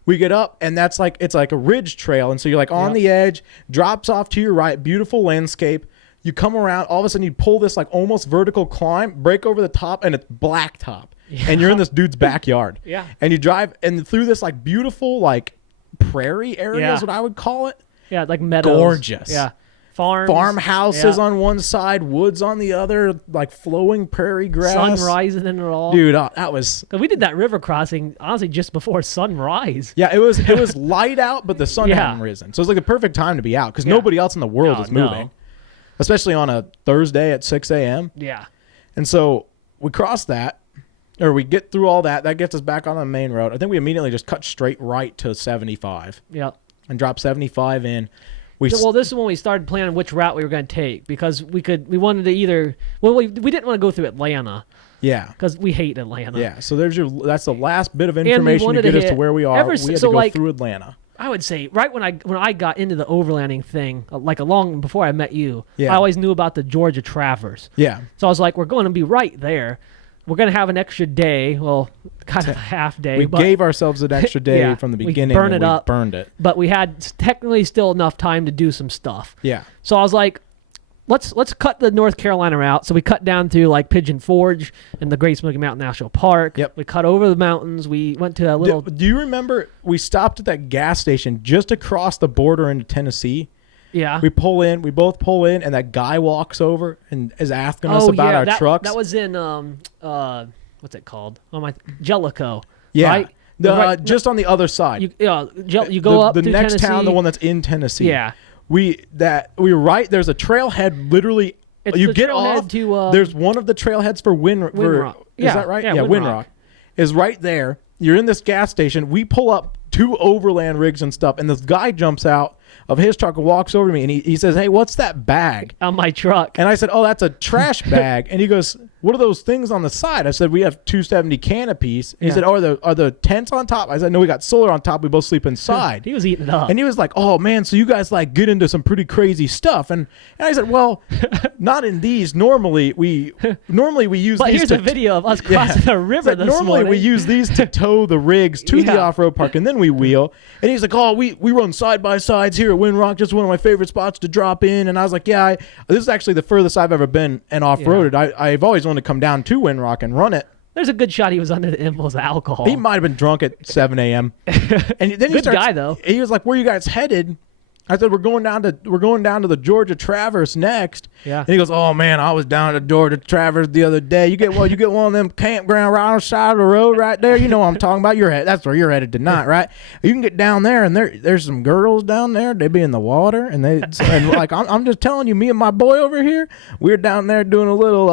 We get up, and it's like a ridge trail, and so you're like on the edge, drops off to your right, beautiful landscape. You come around, all of a sudden you pull this like almost vertical climb, break over the top, and it's blacktop, and you're in this dude's backyard. Yeah, and you drive and through this like beautiful like prairie area is what I would call it. Yeah, like meadows. Gorgeous. Yeah. Farmhouses on one side, woods on the other, like flowing prairie grass. Sun rising in it all. Dude, that was... We did that river crossing, honestly, just before sunrise. Yeah, it was light out, but the sun hadn't risen. So it was like the perfect time to be out because nobody else in the world is moving. Especially on a Thursday at 6 a.m. Yeah. And so we cross that, or we get through all that. That gets us back on the main road. I think we immediately just cut straight right to 75. Yep. And drop 75 in. Well, this is when we started planning which route we were going to take because we wanted to either... Well, we didn't want to go through Atlanta. Yeah. Because we hate Atlanta. Yeah, so that's the last bit of information to get us to where we are. We had to go through Atlanta. I would say right when I got into the overlanding thing, like long before I met you, I always knew about the Georgia Traverse. Yeah. So I was like, we're going to be right there. We're going to have an extra day, well, kind of a half day. We gave ourselves an extra day from the beginning. We burned it. But we had technically still enough time to do some stuff. Yeah. So I was like, let's cut the North Carolina route. So we cut down to like Pigeon Forge and the Great Smoky Mountain National Park. Yep. We cut over the mountains. We went to a little... Do you remember we stopped at that gas station just across the border into Tennessee? Yeah. We both pull in, and that guy walks over and is asking us about our trucks. That was in, what's it called? Jellicoe. Yeah. Right? Just on the other side. You go up the through next Tennessee. town, the one that's in Tennessee. Yeah. We were right. There's a trailhead literally. You get off. There's one of the trailheads for Windrock. Is that right? Yeah, Windrock is right there. You're in this gas station. We pull up 2 overland rigs and stuff, and this guy jumps out of his truck and walks over to me, and he says, "Hey, what's that bag?" On my truck. And I said, "Oh, that's a trash bag." And he goes, "What are those things on the side?" I said, "We have 270 canopies." And he said, "Oh, are the tents on top?" I said, "No, we got solar on top. We both sleep inside." He was eating it up. And he was like, "Oh man, so you guys like get into some pretty crazy stuff." And I said, "Well, not in these. Normally we use but these here's a video of us crossing a river this normally morning. we use these to tow the rigs to the off-road park, and then we wheel." And he's like, "Oh, we run side by sides here at Windrock, just one of my favorite spots to drop in." And I was like, "Yeah, this is actually the furthest I've ever been and off-roaded. I've always wanted to come down to Windrock and run it." There's a good shot he was under the influence of alcohol. He might have been drunk at 7 a.m. And then good guy though. He was like, "Where you guys headed?" I said, we're going down to the Georgia Traverse next. Yeah. And he goes, "Oh man, I was down at the Georgia Traverse the other day. You get one of them campground right on the side of the road right there. You know what I'm talking about. That's where you're headed tonight, right? You can get down there, and there's some girls down there. They be in the water, and like I'm just telling you, me and my boy over here, we're down there doing a little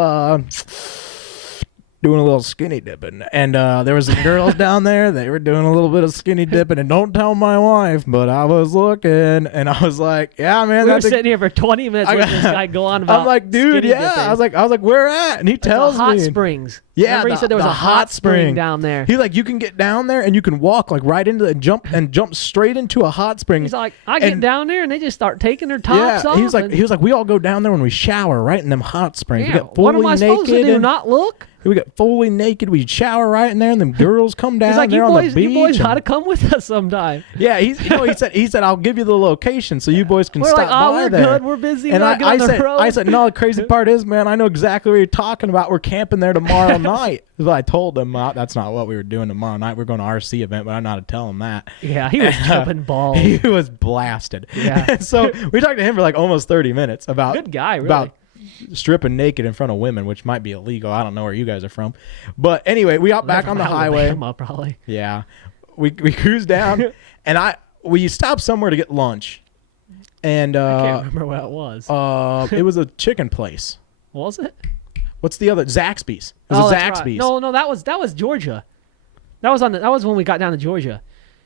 doing a little skinny dipping, and there was some girls down there. They were doing a little bit of skinny dipping, and don't tell my wife, but I was looking, and I was like, yeah, man. We were sitting here for 20 minutes with this guy go on about. I'm like, dude, yeah. Dipping. I was like, where at? And he tells me hot springs. Yeah, remember he said there was a hot spring down there. He's like, you can get down there and you can walk like right into the jump straight into a hot spring. He's like, I get down there and they just start taking their tops off. He was like, we all go down there when we shower, right in them hot springs. Yeah, we get fully what am I supposed to do? Not look? We get fully naked. We shower right in there, and them girls come down. He's like, there on the beach. You boys got to come with us sometime. Yeah, he said, I'll give you the location so you boys can stop like, by there. We're good. We're busy. And I said, no, the crazy part is, man, I know exactly what you're talking about. We're camping there tomorrow night. But I told him that's not what we were doing tomorrow night. We're going to RC event, but I'm not to tell him that. Yeah, he was jumping balls. He was blasted. Yeah. So we talked to him for like almost 30 minutes about good guy, really. About stripping naked in front of women, which might be illegal. I don't know where you guys are from, but anyway, we got back on the highway. Alabama, probably. Yeah, we cruised down, and we stopped somewhere to get lunch, and I can't remember what it was. It was a chicken place. Was it? What's the other? Zaxby's. It was a Zaxby's. Right. No, that was Georgia. That was when we got down to Georgia.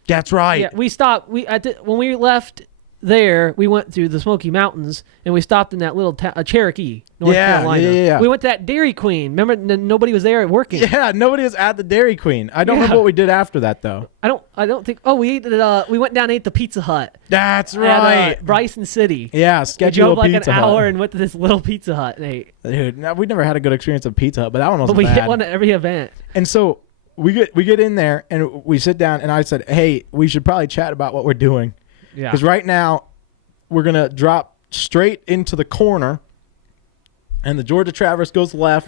That's right. Yeah, we stopped. When we left there, we went through the Smoky Mountains and we stopped in that little Cherokee, North Carolina. Yeah. We went to that Dairy Queen. Remember, nobody was there working. Yeah, nobody was at the Dairy Queen. I don't remember what we did after that though. I don't think. Oh, we went down and ate the Pizza Hut. That's right. At, Bryson City. Yeah, sketchy we drove like Pizza an Hut. hour and went to this little Pizza Hut and ate. Dude, we never had a good experience of Pizza Hut, but that one wasn't bad. But we bad. hit one at every event. And so we get in there and we sit down, and I said, hey, we should probably chat about what we're doing. Yeah. Because right now we're going to drop straight into the corner, and the Georgia Traverse goes left,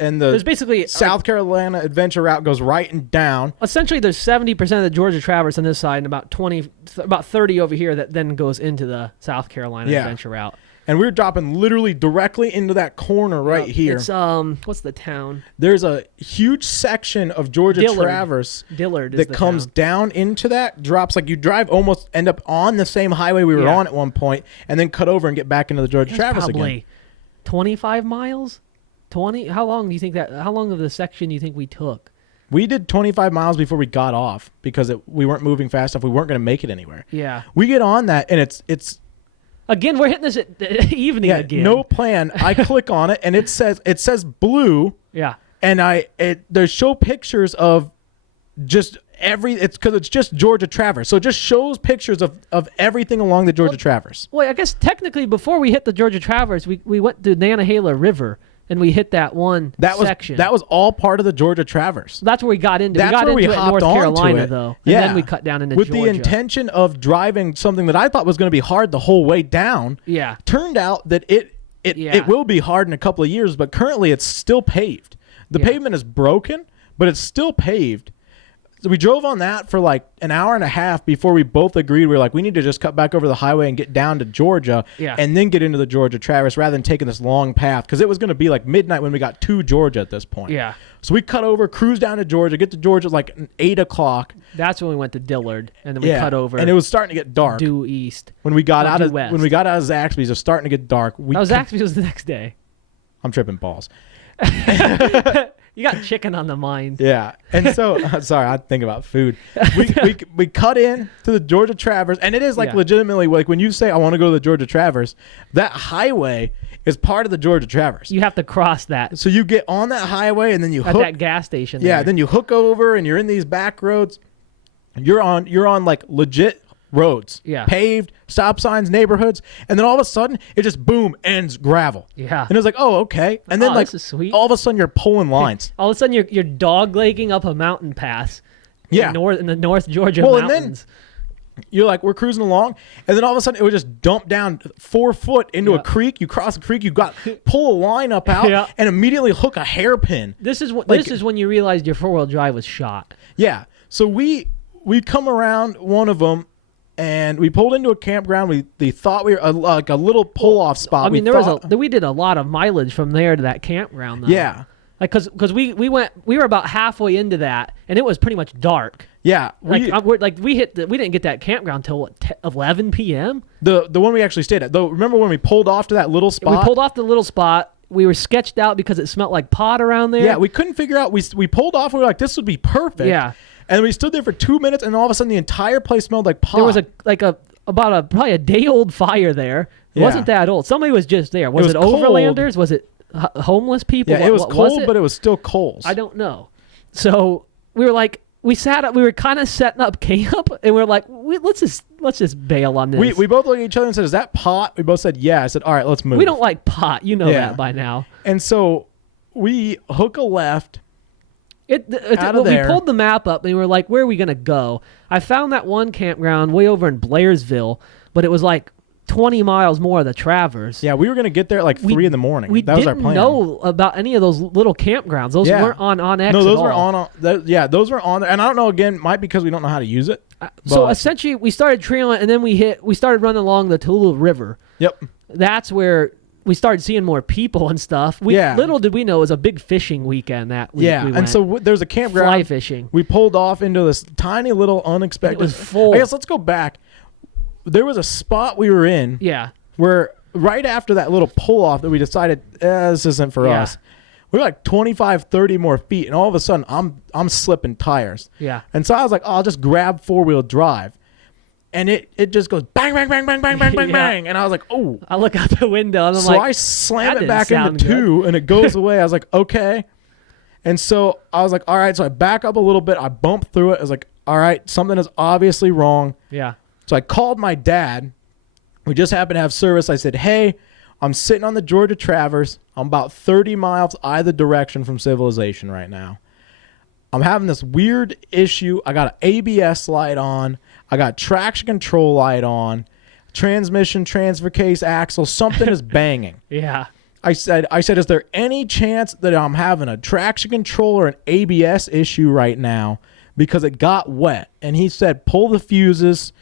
and the there's basically South Carolina Adventure Route goes right and down. Essentially, there's 70% of the Georgia Traverse on this side and about 30 over here that then goes into the South Carolina Adventure Route. And we're dropping literally directly into that corner right here. It's what's the town? There's a huge section of Georgia Traverse that comes down into that, drops like you drive, almost end up on the same highway we were on at one point, and then cut over and get back into the Georgia Traverse probably again. 25 miles? 20? How long do you think how long of the section do you think we took? We did 25 miles before we got off because we weren't moving fast enough. We weren't going to make it anywhere. Yeah. We get on that, and it's again, we're hitting this at evening again. No plan. I click on it, and it says blue. Yeah. And there's show pictures of just it's because it's just Georgia Traverse. So it just shows pictures of everything along the Georgia Traverse. Well, I guess technically before we hit the Georgia Traverse, we went to Nantahala River. And we hit that section. That was all part of the Georgia Traverse. That's where we got into. That's we got where into we it in hopped North Carolina, it. though. And then we cut down into with Georgia. the intention of driving something that I thought was going to be hard the whole way down. Yeah. Turned out that it will be hard in a couple of years, but currently it's still paved. The pavement is broken, but it's still paved. So we drove on that for like an hour and a half before we both agreed. We were like, we need to just cut back over the highway and get down to Georgia and then get into the Georgia Traverse rather than taking this long path, because it was going to be like midnight when we got to Georgia at this point. Yeah. So we cut over, cruise down to Georgia, get to Georgia like 8 o'clock. That's when we went to Dillard, and then we cut over. And it was starting to get dark. Due east. When we got out of Zaxby's, it was starting to get dark. Zaxby's was the next day. I'm tripping balls. You got chicken on the mind. Yeah. And so, sorry, I think about food. We cut in to the Georgia Traverse, and it is like legitimately, like when you say, I want to go to the Georgia Traverse, that highway is part of the Georgia Traverse. You have to cross that. So you get on that highway, and then you hook. At that gas station. Yeah, then you hook over, and you're in these back roads. You're on like legit roads. Yeah. Paved, stop signs, neighborhoods, and then all of a sudden it just boom ends gravel. Yeah. And it was like, oh, okay. And then like this is sweet. all of a sudden you're pulling lines. All of a sudden you're dog-legging up a mountain pass. Yeah. In the North Georgia mountains. And then you're like, we're cruising along, and then all of a sudden it would just dump down 4 foot into a creek. You cross a creek, you got pull a line up out and immediately hook a hairpin. This is when you realized your 4-wheel drive was shot. Yeah. So we come around one of them, and we pulled into a campground. We thought we were like a little pull-off spot. I mean, we did a lot of mileage from there to that campground, though. Yeah. Like, because we were about halfway into that, and it was pretty much dark. Yeah. We didn't get that campground till 11 p.m. The one we actually stayed at. Though, remember when we pulled off to that little spot? We pulled off the little spot. we were sketched out because it smelled like pot around there. Yeah, we couldn't figure out. We pulled off. We were like, this would be perfect. Yeah. And we stood there for 2 minutes, and all of a sudden the entire place smelled like pot. There was probably a day old fire there. It wasn't that old. Somebody was just there. Was it overlanders? Was it homeless people? Yeah, it was cold, but it was still coals. I don't know. So we were like, we were kind of setting up camp, and we were like, let's just bail on this. We both looked at each other and said, "Is that pot?" We both said, "Yeah." I said, "All right, let's move." We don't like pot. You know that by now. And so we hook a left. We pulled the map up and we were like, where are we going to go? I found that one campground way over in Blairsville, but it was like 20 miles more of the Traverse. Yeah, we were going to get there at like 3 in the morning. That was our plan. We didn't know about any of those little campgrounds. Those weren't on X. No, those were on. Those were on there. And I don't know, again, might because we don't know how to use it. So essentially, we started trailing, and then we started running along the Tallulah River. Yep. That's where we started seeing more people and stuff. Little did we know it was a big fishing weekend that week. Yeah, and so there's a campground. Fly fishing. We pulled off into this tiny little unexpected. It was full. I guess let's go back. There was a spot we were in. Yeah. Where right after that little pull off that we decided this isn't for us. We were like 25, 30 more feet, and all of a sudden I'm slipping tires. Yeah. And so I was like, I'll just grab 4-wheel drive. And it just goes bang, bang, bang, bang, bang, bang, bang, bang. And I was like, oh. I look out the window and I'm so I slam it back into 2 and it goes away. I was like, okay. And so I was like, all right. So I back up a little bit. I bump through it. I was like, all right, something is obviously wrong. Yeah. So I called my dad. We just happened to have service. I said, hey, I'm sitting on the Georgia Traverse. I'm about 30 miles either direction from civilization right now. I'm having this weird issue. I got an ABS light on. I got traction control light on. Transmission, transfer case, axle. Something is banging. Yeah. I said, is there any chance that I'm having a traction control or an ABS issue right now because it got wet? And he said, pull the fuses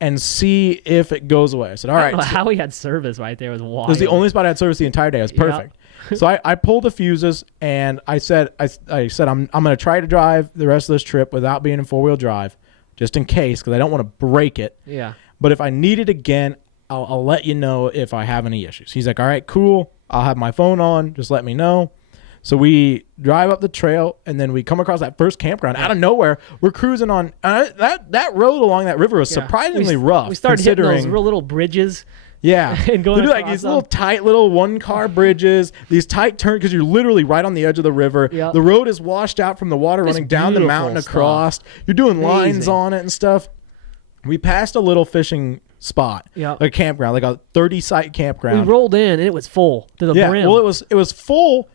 and see if it goes away. I said, all right. I don't know how we had service right there was wild. It was the only spot I had service the entire day. It was perfect. Yep. So I pulled the fuses and I said I'm going to try to drive the rest of this trip without being in 4-wheel drive, just in case, because I don't want to break it. Yeah. But if I need it again, I'll let you know if I have any issues. He's like, all right, cool. I'll have my phone on. Just let me know. So we drive up the trail, and then we come across that first campground. Out of nowhere, we're cruising on. That road along that river was surprisingly rough. We started hitting those real little bridges. Yeah. And going like these little tight little one-car bridges, these tight turns, because you're literally right on the edge of the river. Yep. The road is washed out from the water running down the mountain across. You're doing lines on it and stuff. We passed a little fishing spot, a campground, like a 30-site campground. We rolled in, and it was full to the brim. Well, it was full,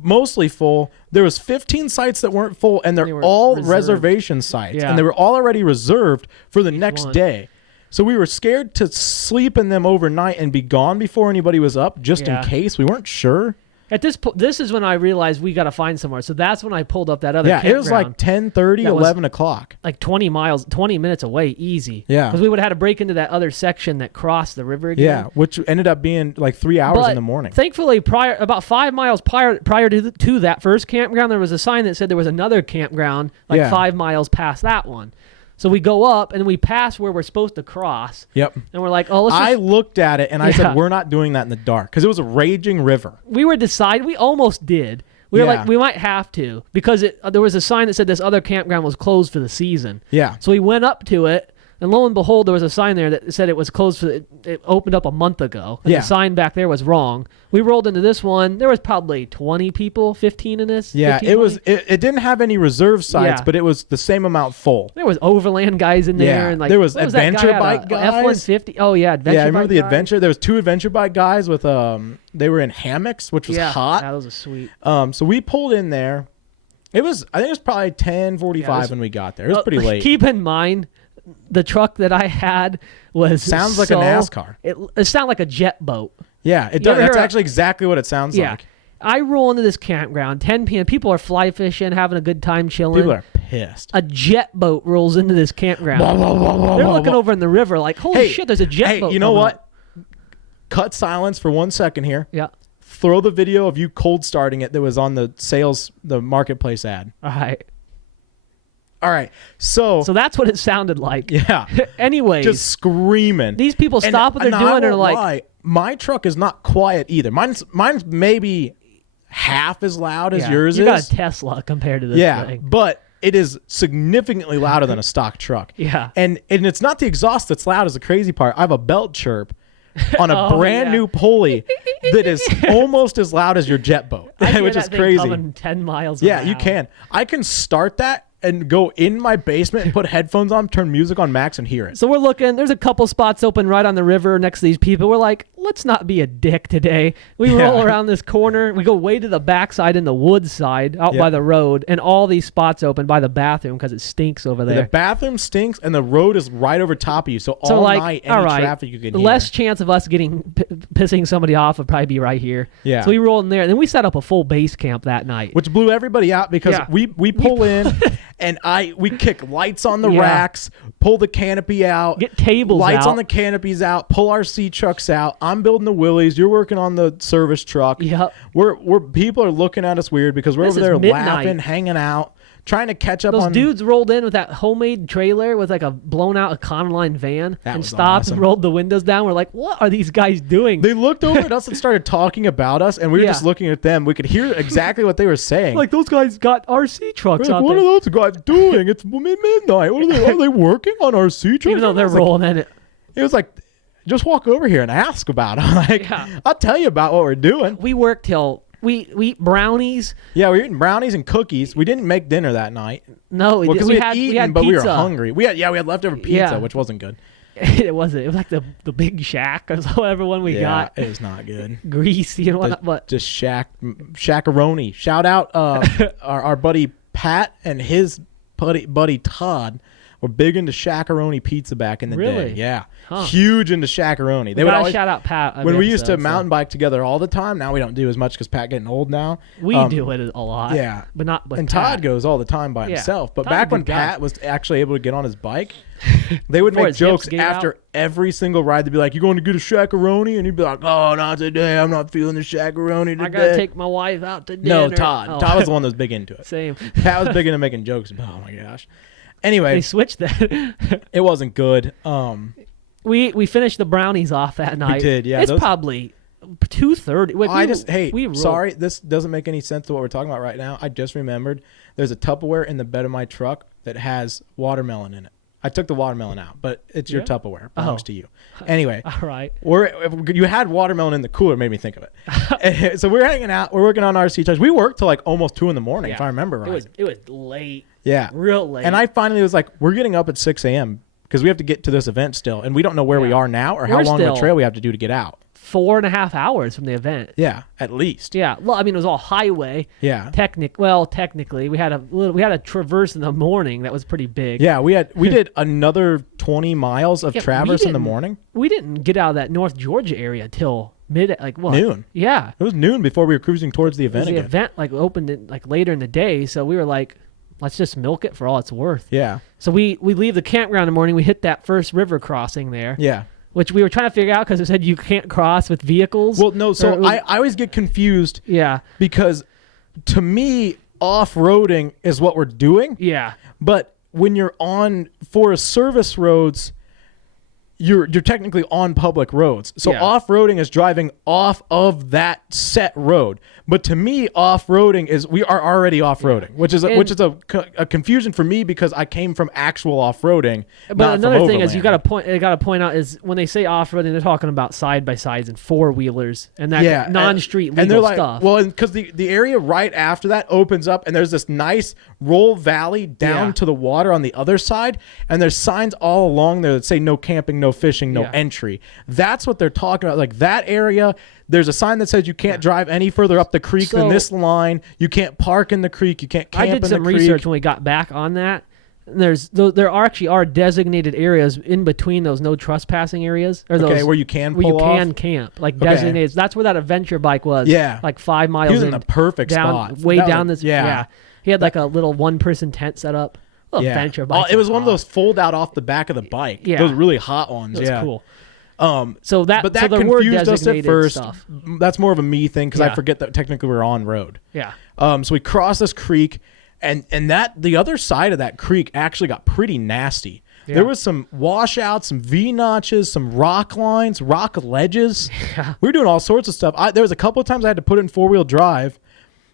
mostly full. There was 15 sites that weren't full, and they're all reservation sites, and they were all already reserved for the next day. So we were scared to sleep in them overnight and be gone before anybody was up, just in case. We weren't sure. At this is when I realized we got to find somewhere. So that's when I pulled up that other campground. Yeah, it was like 10:30, 11 o'clock. Like 20 minutes away, easy. Yeah. Because we would have had to break into that other section that crossed the river again. Yeah, which ended up being like 3 hours in the morning. Thankfully, about 5 miles prior to that first campground, there was a sign that said there was another campground 5 miles past that one. So we go up and we pass where we're supposed to cross. Yep. And we're like, oh, I looked at it and I said, we're not doing that in the dark because it was a raging river. We were deciding. We almost did. We were like, we might have to because there was a sign that said this other campground was closed for the season. Yeah. So we went up to it. And lo and behold, there was a sign there that said it was closed it opened up a month ago. And the sign back there was wrong. We rolled into this one. There was probably 20 people, 15 in this. Yeah, 15, it was. It didn't have any reserve sites, but it was the same amount full. There was Overland guys in there, and there was adventure bike guys. F-150. Oh yeah, adventure. Yeah, I remember the guys. adventure. There was 2 adventure bike guys with they were in hammocks, which was hot. Yeah, those are sweet. So we pulled in there. I think it was probably 10:45 when we got there. It was pretty late. Keep in mind, the truck that I had sounds like a NASCAR. It sounded like a jet boat. Yeah, it does. That's actually exactly what it sounds like. I roll into this campground, 10 p.m. People are fly fishing, having a good time chilling. People are pissed. A jet boat rolls into this campground. They're looking over in the river like, holy shit, there's a jet boat. Hey, you know what? Cut silence for 1 second here. Yeah. Throw the video of you cold starting it that was on the marketplace ad. All right. So that's what it sounded like. Yeah. Anyways. Just screaming. These people stop what they're doing and are like, my truck is not quiet either. Mine's maybe half as loud as yours you is. You got a Tesla compared to this thing. But it is significantly louder than a stock truck. Yeah. And it's not the exhaust that's loud is the crazy part. I have a belt chirp on a brand new pulley that is almost as loud as your jet boat, which is crazy. Coming 10 miles yeah, you can. I can start that and go in my basement and put headphones on, turn music on max, and hear it. So we're looking. There's a couple spots open right on the river next to these people. We're like, let's not be a dick today. We roll around this corner. We go way to the backside in the woods side out by the road, and all these spots open by the bathroom because it stinks over there. The bathroom stinks, and the road is right over top of you. So all night, any traffic you can hear. Less chance of us pissing somebody off would probably be right here. Yeah. So we roll in there, and then we set up a full base camp that night, which blew everybody out because we pull in. And we kick lights on the racks, pull the canopy out, get tables lights out. on the canopies out, pull RC trucks out. I'm building the Willies. You're working on the service truck. Yep. We're people are looking at us weird because we're over there laughing, hanging out, trying to catch up on. Those dudes rolled in with that homemade trailer with like a blown out Econoline van and stopped and rolled the windows down. We're like, what are these guys doing? They looked over at us and started talking about us, and we were just looking at them. We could hear exactly what they were saying. Like, those guys got RC trucks out what there. What are those guys doing? It's midnight. Are they working on RC trucks? Even though they're rolling in it. It was like, just walk over here and ask about it. Like, I'll tell you about what we're doing. We work till... We eat brownies. Yeah, we were eating brownies and cookies. We didn't make dinner that night. No, because we had eaten, but pizza. we were hungry. We had leftover pizza, which wasn't good. It wasn't. It was like the Big Shack or whatever one we got. It was not good. Greasy and whatnot. But just Shackaroni. Shout out our buddy Pat and his buddy Todd. We're big into Shackaroni pizza back in the day. Yeah. Huh. Huge into Shackaroni. They would always shout out Pat. When we used to mountain bike together all the time, now we don't do as much because Pat getting old now. We do it a lot. Yeah. But not with And Pat. Todd goes all the time by himself. But Todd's back when Pat was actually able to get on his bike, they would make jokes after every single ride. They'd be like, "You going to get a Shackaroni?" And he'd be like, "Oh, not today. I'm not feeling the Shackaroni today. I got to take my wife out to dinner." No, Todd. Oh. Todd was the one that was big into it. Same. Pat was big into making jokes. Oh, my gosh. Anyway, they switched that. It wasn't good. We finished the brownies off that night. We did, yeah. It's probably 2:30. Sorry, this doesn't make any sense to what we're talking about right now. I just remembered there's a Tupperware in the bed of my truck that has watermelon in it. I took the watermelon out, but it's your Tupperware. It belongs to you. Anyway, all right. You had watermelon in the cooler, made me think of it. So we're hanging out. We're working on RC charge. We worked till like almost 2 a.m, if I remember right. It was late. Yeah. Real late. And I finally was like, we're getting up at 6 a.m. because we have to get to this event still. And we don't know where we are now or how long of a trail we have to do to get out. 4.5 hours from the event. Yeah, at least. Yeah. Well, I mean, it was all highway. Yeah. Technically, we had a traverse in the morning that was pretty big. Yeah, we did another 20 miles of traverse in the morning. We didn't get out of that North Georgia area till noon. Yeah. It was noon before we were cruising towards the event again. The event opened later in the day, so we were like, let's just milk it for all it's worth. Yeah. So we leave the campground in the morning. We hit that first river crossing there. Yeah. Which we were trying to figure out because it said you can't cross with vehicles. Well, no. So I always get confused. Yeah. Because to me, off-roading is what we're doing. Yeah. But when you're on Forest Service roads, you're technically on public roads. So off-roading is driving off of that set road. But to me, off-roading is we are already off-roading, which is a confusion for me because I came from actual off-roading. But another thing is you got to point out is when they say off-roading, they're talking about side-by-sides and four-wheelers and that non-street legal and they're like, stuff. Well, because the area right after that opens up and there's this nice roll valley down to the water on the other side, and there's signs all along there that say no camping, no fishing, no entry. That's what they're talking about. Like that area. There's a sign that says you can't drive any further up the creek than this line. You can't park in the creek. You can't camp in the creek. I did some research when we got back on that. There are designated areas in between those no trespassing areas. Or those, where you can pull off? Camp. Designated. That's where that adventure bike was. Yeah. 5 miles He was in the perfect spot. Way down this. Yeah. He had a little one-person tent set up. Adventure bike. It was one of those fold out off the back of the bike. Yeah. Those really hot ones. That's cool. So that confused us at first. Stuff. That's more of a me thing because I forget that technically we're on road. Yeah. So we crossed this creek, and that the other side of that creek actually got pretty nasty. Yeah. There was some washouts, some V-notches, some rock lines, rock ledges. Yeah. We were doing all sorts of stuff. There was a couple of times I had to put it in 4-wheel drive.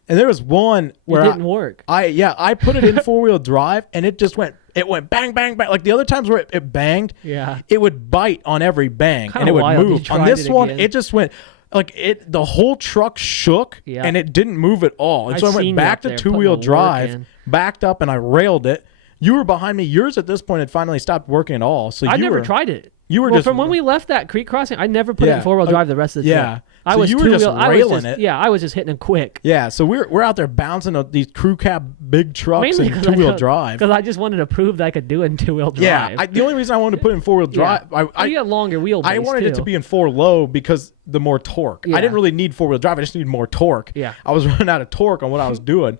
And there was one where it didn't work. I put it in 4-wheel drive and it just went bang, bang, bang. Like the other times where it banged, it would bite on every bang and it would move. On this one, it just went like the whole truck shook and it didn't move at all. And so I went back to 2-wheel drive, backed up, and I railed it. You were behind me. Yours at this point had finally stopped working at all. So I never tried it. You were just from when we left that creek crossing. I never put it in 4-wheel drive the rest of the trip. I was just railing it. Yeah, I was just hitting it quick. Yeah, so we're out there bouncing these crew cab big trucks in 2-wheel drive. Because I just wanted to prove that I could do it in 2-wheel drive. Yeah, the only reason I wanted to put it in 4-wheel drive, you got longer wheelbase. I wanted it to be in 4-low because the more torque. I didn't really need 4-wheel drive. I just needed more torque. Yeah, I was running out of torque on what I was doing,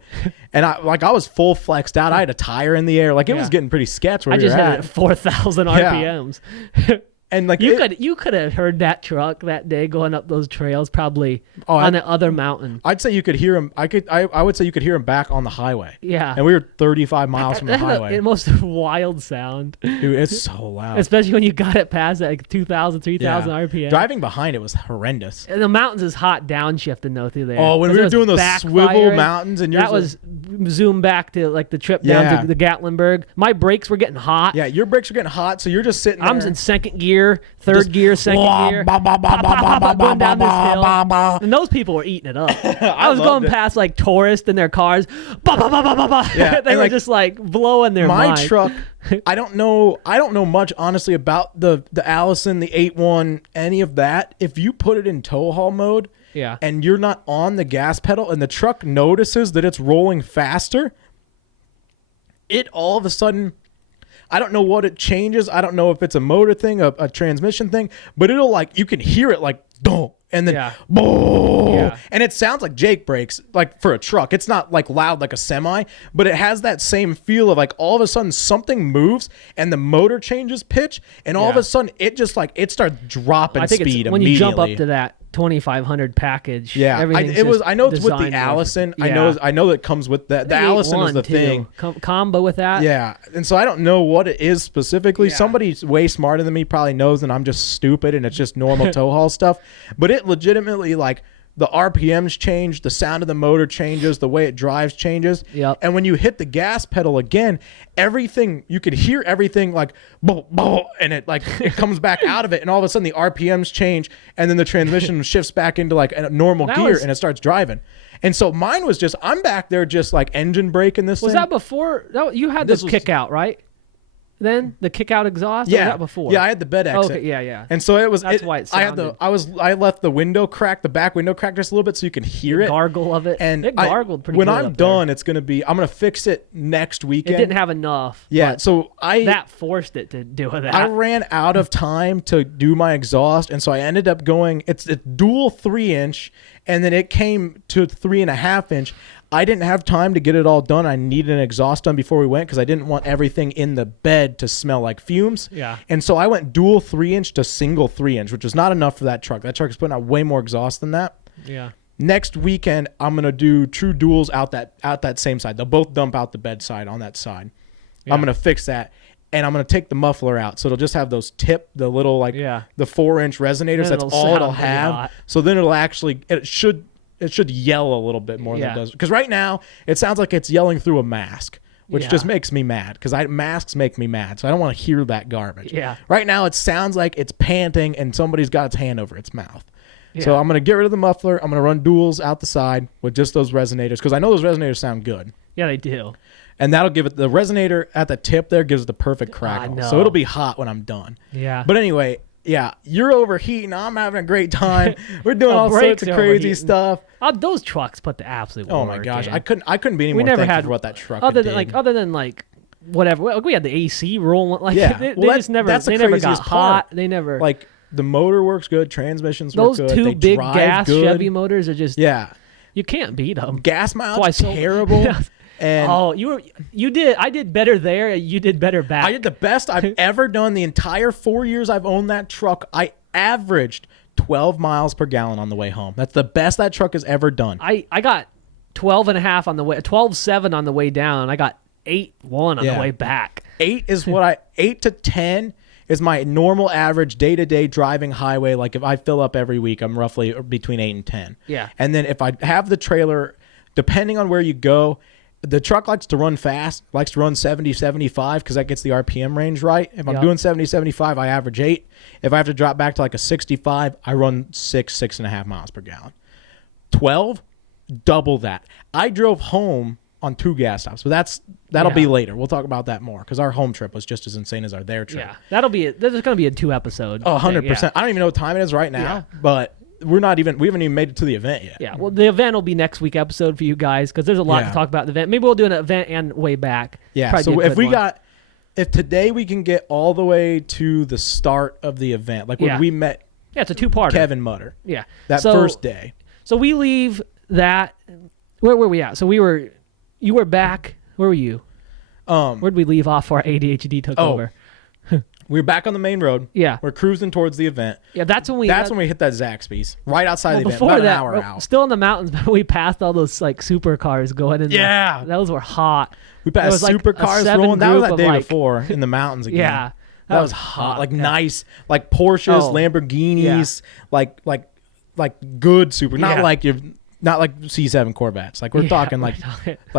and I was full flexed out. I had a tire in the air. Like it was getting pretty sketch where I just had it at 4,000 RPMs. And like you could have heard that truck that day going up those trails probably on the other mountain. I'd say you could hear him. I would say you could hear him back on the highway. Yeah, and we were 35 miles from the highway. The most wild sound, dude. It's so loud, especially when you got it past like 2,000, 3,000 RPM. Driving behind it was horrendous. And the mountains is hot downshifting though through there. Oh, when we were doing those swivel mountains, and that was zoom back to like the trip down to the Gatlinburg. My brakes were getting hot. Yeah, your brakes were getting hot, so you're just sitting there. I'm in second gear, third gear, second gear, going down this hill, and those people were eating it up. I was going past like tourists in their cars. Yeah, they were just like blowing their mind. My truck. I don't know much honestly about the Allison, the 8.1, any of that. If you put it in tow haul mode, and you're not on the gas pedal, and the truck notices that it's rolling faster, it all of a sudden. I don't know what it changes. I don't know if it's a motor thing, a transmission thing, but it'll like, you can hear it like, boom, and then, boom. And it sounds like Jake brakes, like for a truck. It's not like loud like a semi, but it has that same feel of like all of a sudden something moves and the motor changes pitch, and all of a sudden it just like, it starts dropping speed immediately. When you jump up to that 2,500 package. Yeah, I know it's with the Allison. I know that comes with that. The Allison is the thing. Combo with that. Yeah, and so I don't know what it is specifically. Yeah. Somebody way smarter than me probably knows, and I'm just stupid, and it's just normal tow haul stuff. But it legitimately like. The RPMs change, the sound of the motor changes, the way it drives changes. Yep. And when you hit the gas pedal again, everything, you could hear everything like, boom, boom, and it like, it comes back out of it. And all of a sudden the RPMs change, and then the transmission shifts back into like a normal gear and it starts driving. And so mine was just, I'm back there just like engine braking this thing. Was that before? You had this kick out, right? Then the kick out exhaust. Yeah, or was that before. Yeah, I had the bed exit. Okay, yeah. And so it was. That's why it sounded. I left the window cracked, the back window cracked just a little bit, so you can hear it. Gargle of it. And it gargled pretty. When good I'm done, it's gonna be. I'm gonna fix it next weekend. It didn't have enough. Yeah, so that forced it to do that. I ran out of time to do my exhaust, and so I ended up going. It's a dual 3-inch, and then it came to 3.5-inch. I didn't have time to get it all done. I needed an exhaust done before we went because I didn't want everything in the bed to smell like fumes. Yeah. And so I went dual 3-inch to single 3-inch, which is not enough for that truck. That truck is putting out way more exhaust than that. Yeah. Next weekend, I'm going to do true duals out that same side. They'll both dump out the bed side on that side. Yeah. I'm going to fix that. And I'm going to take the muffler out. So it'll just have those the little like the 4-inch resonators. That's all it'll have. So then it should yell a little bit more than it does. Because right now, it sounds like it's yelling through a mask, which just makes me mad. Because masks make me mad, so I don't want to hear that garbage. Yeah. Right now, it sounds like it's panting and somebody's got its hand over its mouth. Yeah. So I'm going to get rid of the muffler. I'm going to run duals out the side with just those resonators. Because I know those resonators sound good. Yeah, they do. And that'll give it, the resonator at the tip there gives it the perfect crackle. So it'll be hot when I'm done. Yeah. But anyway, yeah, you're overheating. I'm having a great time. We're doing all sorts of crazy stuff. Those trucks put the absolute work. Oh my gosh, I couldn't be any more never thankful had for what that truck other did. than whatever. We had the AC rolling. Like yeah, they just never. That's they the never got craziest hot. part. They never like the motor works good. Transmissions work good. Those two big gas good. Chevy motors are just you can't beat them. Gas mileage terrible. And I did better there. You did better back. I did the best I've ever done. The entire 4 years I've owned that truck, I averaged 12 miles per gallon on the way home. That's the best that truck has ever done. I got 12.5 on the way, 12.7 on the way down. I got 8.1 on the way back. 8 to 10 is my normal average day-to-day driving highway. Like if I fill up every week, I'm roughly between 8 and 10. Yeah. And then if I have the trailer, depending on where you go, the truck likes to run fast, likes to run 70, 75 because that gets the RPM range right. If I'm doing 70, 75, I average 8. If I have to drop back to like a 65, I run 6.5 miles per gallon. 12, double that. I drove home on 2 gas stops, but that'll be later. We'll talk about that more because our home trip was just as insane as our there trip. Yeah, there's going to be a 2 episode. Oh, 100%. I don't even know what time it is right now, but we haven't even made it to the event yet. Yeah, well, the event will be next week episode for you guys because there's a lot to talk about the event. Maybe we'll do an event and way back. Yeah, probably so if today we can get all the way to the start of the event, like when we met it's a 2-parter. Kevin Mutter. Yeah. That first day. So we leave that. Where were we at? So you were back. Where were you? Where'd we leave off before ADHD took over? We were back on the main road. Yeah. We're cruising towards the event. Yeah, that's when we hit that Zaxby's. Right outside the event. Before about that, an hour out. Still in the mountains, but we passed all those like supercars going in. Yeah. Those were hot. We passed supercars rolling. That was that day before in the mountains again. Yeah. That was hot. Like nice, like Porsches, Lamborghinis, like good super. Not like C7 Corvettes. Like we're talking like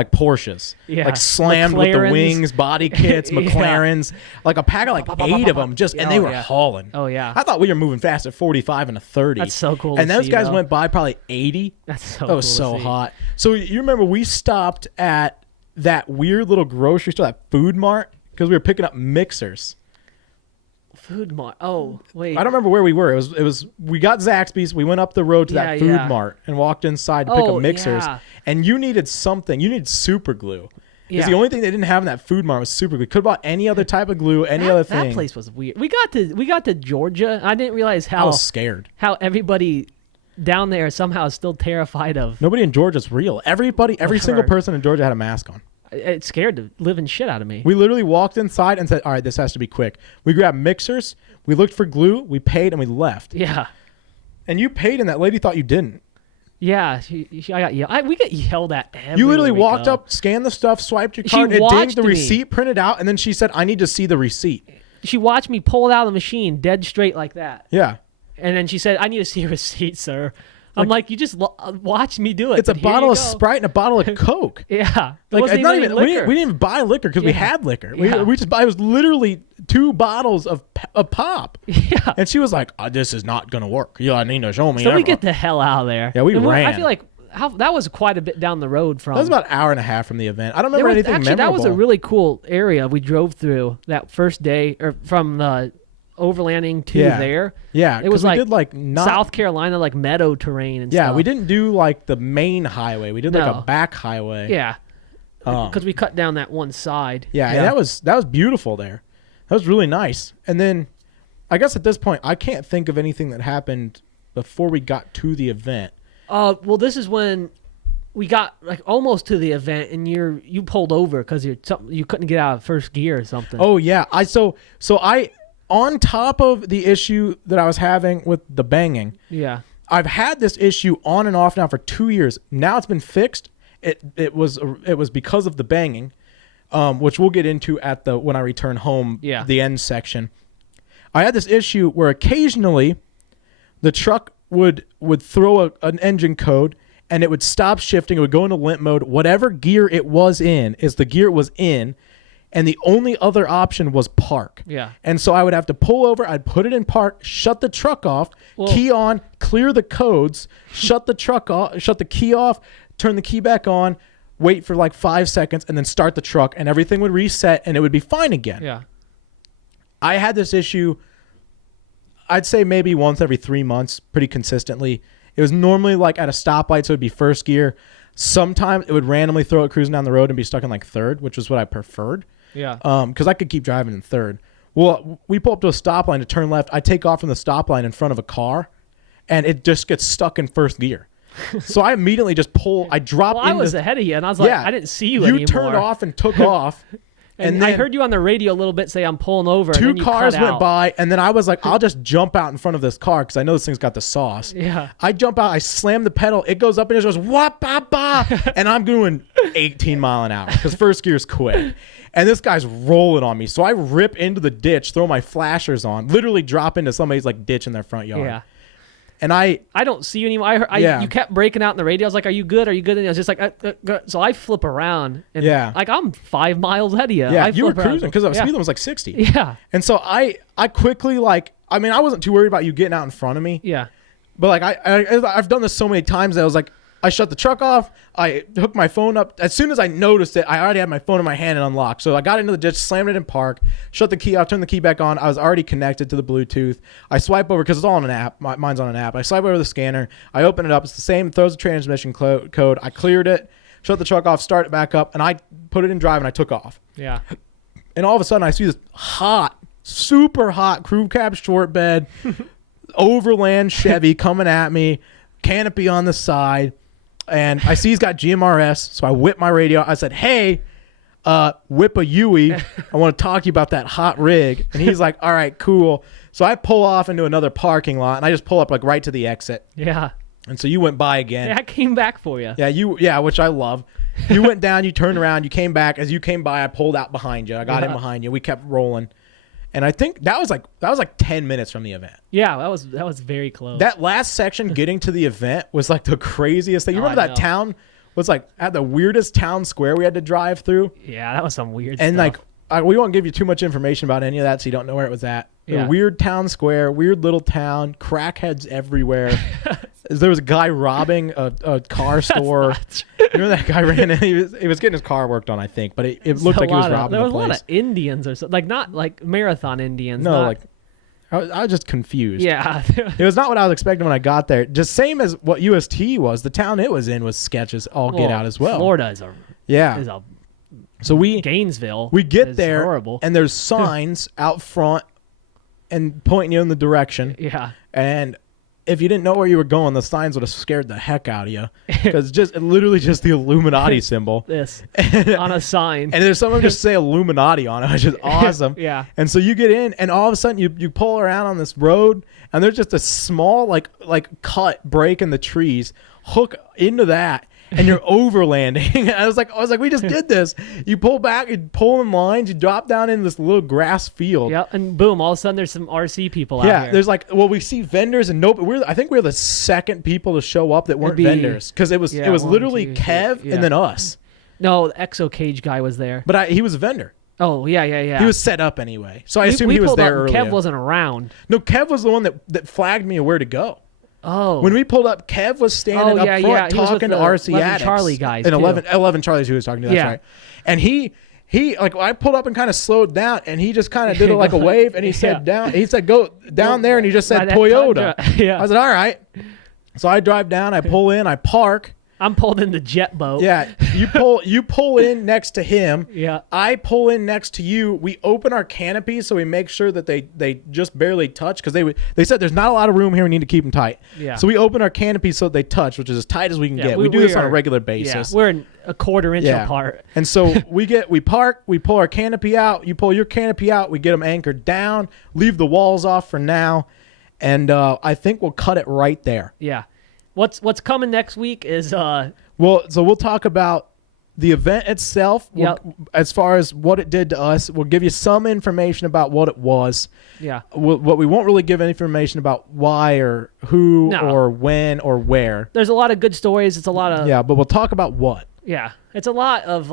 Porsches. Yeah. Like slammed with the wings, body kits, McLarens. Like a pack of like 8 of them and they were hauling. Oh yeah. I thought we were moving fast at 45 and a 30. That's so cool. And those guys went by probably 80. That's so cool. That was so hot. So you remember we stopped at that weird little grocery store, that Food Mart, because we were picking up mixers. Food Mart. Oh, wait. I don't remember where we were. It was we got Zaxby's. We went up the road to that Food Mart and walked inside to pick up mixers. Yeah. And you needed something. You needed super glue. Because the only thing they didn't have in that Food Mart was super glue. Could have bought any other type of glue, other thing. That place was weird. We got to Georgia. I didn't realize how I was scared. How everybody down there somehow is still terrified of. Nobody in Georgia's real. Every single person in Georgia had a mask on. It scared the living shit out of me. We literally walked inside and said, all right, this has to be quick. We grabbed mixers, we looked for glue, we paid, and we left. Yeah. And you paid, and that lady thought you didn't. Yeah, I got yelled. We get yelled at everywhere. You literally walked up, scanned the stuff, swiped your card, it dinged, the receipt printed out, and then she said, I need to see the receipt. She watched me pull it out of the machine dead straight like that. Yeah. And then she said, I need to see a receipt, sir. I'm like, you just watch me do it. It's a bottle of Sprite and a bottle of Coke. Yeah. Like, it's not even liquor. We didn't even buy liquor because we had liquor. Yeah. We just it was literally 2 bottles of pop. Yeah. And she was like, this is not going to work. I need to show me. So we get the hell out of there. Yeah, we ran. I feel like that was quite a bit down the road from. That was about an hour and a half from the event. I don't remember anything memorable. That was a really cool area we drove through that first day, or from the Overlanding to there. Yeah, it was like South Carolina, like meadow terrain and stuff. Yeah, we didn't do like the main highway. We did like a back highway. Yeah, because we cut down that one side. Yeah, and that was beautiful there. That was really nice. And then, I guess at this point, I can't think of anything that happened before we got to the event. Well, this is when we got like almost to the event, and you pulled over because you couldn't get out of first gear or something. Oh yeah, I on top of the issue that I was having with the banging. Yeah, I've had this issue on and off now for 2 years. Now it's been fixed. It was because of the banging, which we'll get into at when I return home. Yeah. The end section. I had this issue where occasionally the truck would throw an engine code and it would stop shifting. It would go into limp mode. Whatever gear it was in is the gear it was in. And the only other option was park. Yeah. And so I would have to pull over. I'd put it in park, shut the truck off, key on, clear the codes, shut the truck off, shut the key off, turn the key back on, wait for like 5 seconds, and then start the truck, and everything would reset, and it would be fine again. Yeah. I had this issue, I'd say maybe once every 3 months, pretty consistently. It was normally like at a stoplight, so it would be first gear. Sometimes it would randomly throw it cruising down the road and be stuck in like third, which was what I preferred. Yeah. Because I could keep driving in third. Well, we pull up to a stop line to turn left. I take off from the stop line in front of a car, and it just gets stuck in first gear. So I immediately just I dropped. Well, I was ahead of you, and I was like, I didn't see you anymore. You turned off and took off, And I heard you on the radio a little bit say I'm pulling over. Two and then cars went by, and then I was like, I'll just jump out in front of this car because I know this thing's got the sauce. Yeah. I jump out, I slam the pedal, it goes up and it goes whop ba ba, and I'm doing 18 mile an hour because first gear's quick. And this guy's rolling on me, so I rip into the ditch, throw my flashers on, literally drop into somebody's like ditch in their front yard. Yeah. And I don't see you anymore. You kept breaking out in the radio. I was like, "Are you good? Are you good?" And I was just like, so I flip around. And like I'm 5 miles ahead of you. Yeah, you were cruising because the speed limit was like 60. Yeah. And so I quickly I wasn't too worried about you getting out in front of me. Yeah. But like I've done this so many times that I was like, I shut the truck off. I hooked my phone up. As soon as I noticed it, I already had my phone in my hand and unlocked. So I got into the ditch, slammed it in park, shut the key off, turned the key back on. I was already connected to the Bluetooth. I swipe over because it's all on an app. Mine's on an app. I swipe over the scanner. I open it up. It's the same. Throws the transmission code. I cleared it, shut the truck off, start it back up, and I put it in drive and I took off. Yeah. And all of a sudden I see this super hot crew cab short bed, Overland Chevy coming at me, canopy on the side. And I see he's got GMRS, so I whip my radio. I said, "Hey, whip a Yui. I want to talk to you about that hot rig." And he's like, "All right, cool." So I pull off into another parking lot, and I just pull up like right to the exit. Yeah. And so you went by again. Yeah, I came back for you. Yeah, which I love. You went down, you turned around, you came back. As you came by, I pulled out behind you. I got in behind you. We kept rolling. And I think that was like 10 minutes from the event. Yeah, that was very close. That last section getting to the event was like the craziest thing. You remember that town was like at the weirdest town square we had to drive through? Yeah, that was some weird and stuff. And we won't give you too much information about any of that so you don't know where it was at. Yeah. A weird town square, weird little town, crackheads everywhere. There was a guy robbing a car store. Remember that guy ran in? He was getting his car worked on, I think, but it looked like he was robbing There was the place. a lot of Indians or something. Like not like marathon Indians. No, like I was just confused. Yeah. It was not what I was expecting when I got there. Just same as what UST was. The town it was in was sketches get out as well. Florida is a so Gainesville. We get there horrible. And there's signs out front and pointing you in the direction. Yeah. And if you didn't know where you were going, the signs would have scared the heck out of you because literally just the Illuminati symbol on a sign. And there's some of them just say Illuminati on it, which is awesome. Yeah. And so you get in, and all of a sudden you pull around on this road, and there's just a small like cut break in the trees, hook into that. And you're overlanding. I was like, we just did this. You pull back, you pull in lines, you drop down in this little grass field. Yeah, and boom, all of a sudden there's some RC people out here. Yeah, there's we see vendors and I think we're the second people to show up that weren't vendors because it was literally Kev and then us. No, the Exo Cage guy was there. But he was a vendor. Oh, yeah. He was set up anyway. So I assume he was there earlier. Kev wasn't around. No, Kev was the one that flagged me where to go. Oh. When we pulled up, Kev was standing up front talking to RC 11 addicts. Charlie guys. And 11 Charlies who was talking to, that's right. And he I pulled up and kind of slowed down, and he just kind of did a wave, and he said down. He said go down there, and he just said Toyota. I said, all right. So I drive down, I pull in, I park. I'm pulled in the jet boat. Yeah, you pull in next to him. Yeah. I pull in next to you. We open our canopies so we make sure that they just barely touch because they said there's not a lot of room here. We need to keep them tight. Yeah. So we open our canopies so they touch, which is as tight as we can get. We do this on a regular basis. Yeah, we're a quarter inch apart. And so we park, we pull our canopy out. You pull your canopy out. We get them anchored down. Leave the walls off for now, and I think we'll cut it right there. Yeah. What's coming next week is so we'll talk about the event itself. As far as what it did to us, we'll give you some information about what it was. Yeah. What we won't really give any information about why or who or when or where. There's a lot of good stories. It's a lot of but we'll talk about what. Yeah, it's a lot of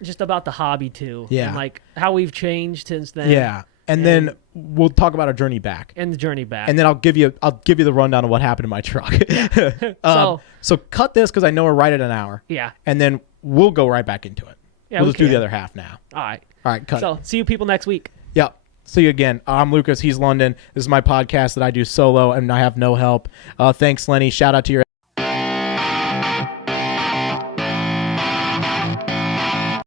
just about the hobby too. Yeah. And how we've changed since then. Yeah. And then we'll talk about our journey back. And the journey back. And then I'll give you the rundown of what happened to my truck. So cut this because I know we're right at an hour. Yeah. And then we'll go right back into it. Yeah, we'll just do the other half now. All right. Cut. So see you people next week. Yep. See you again. I'm Lucas. He's London. This is my podcast that I do solo and I have no help. Thanks, Lenny. Shout out to your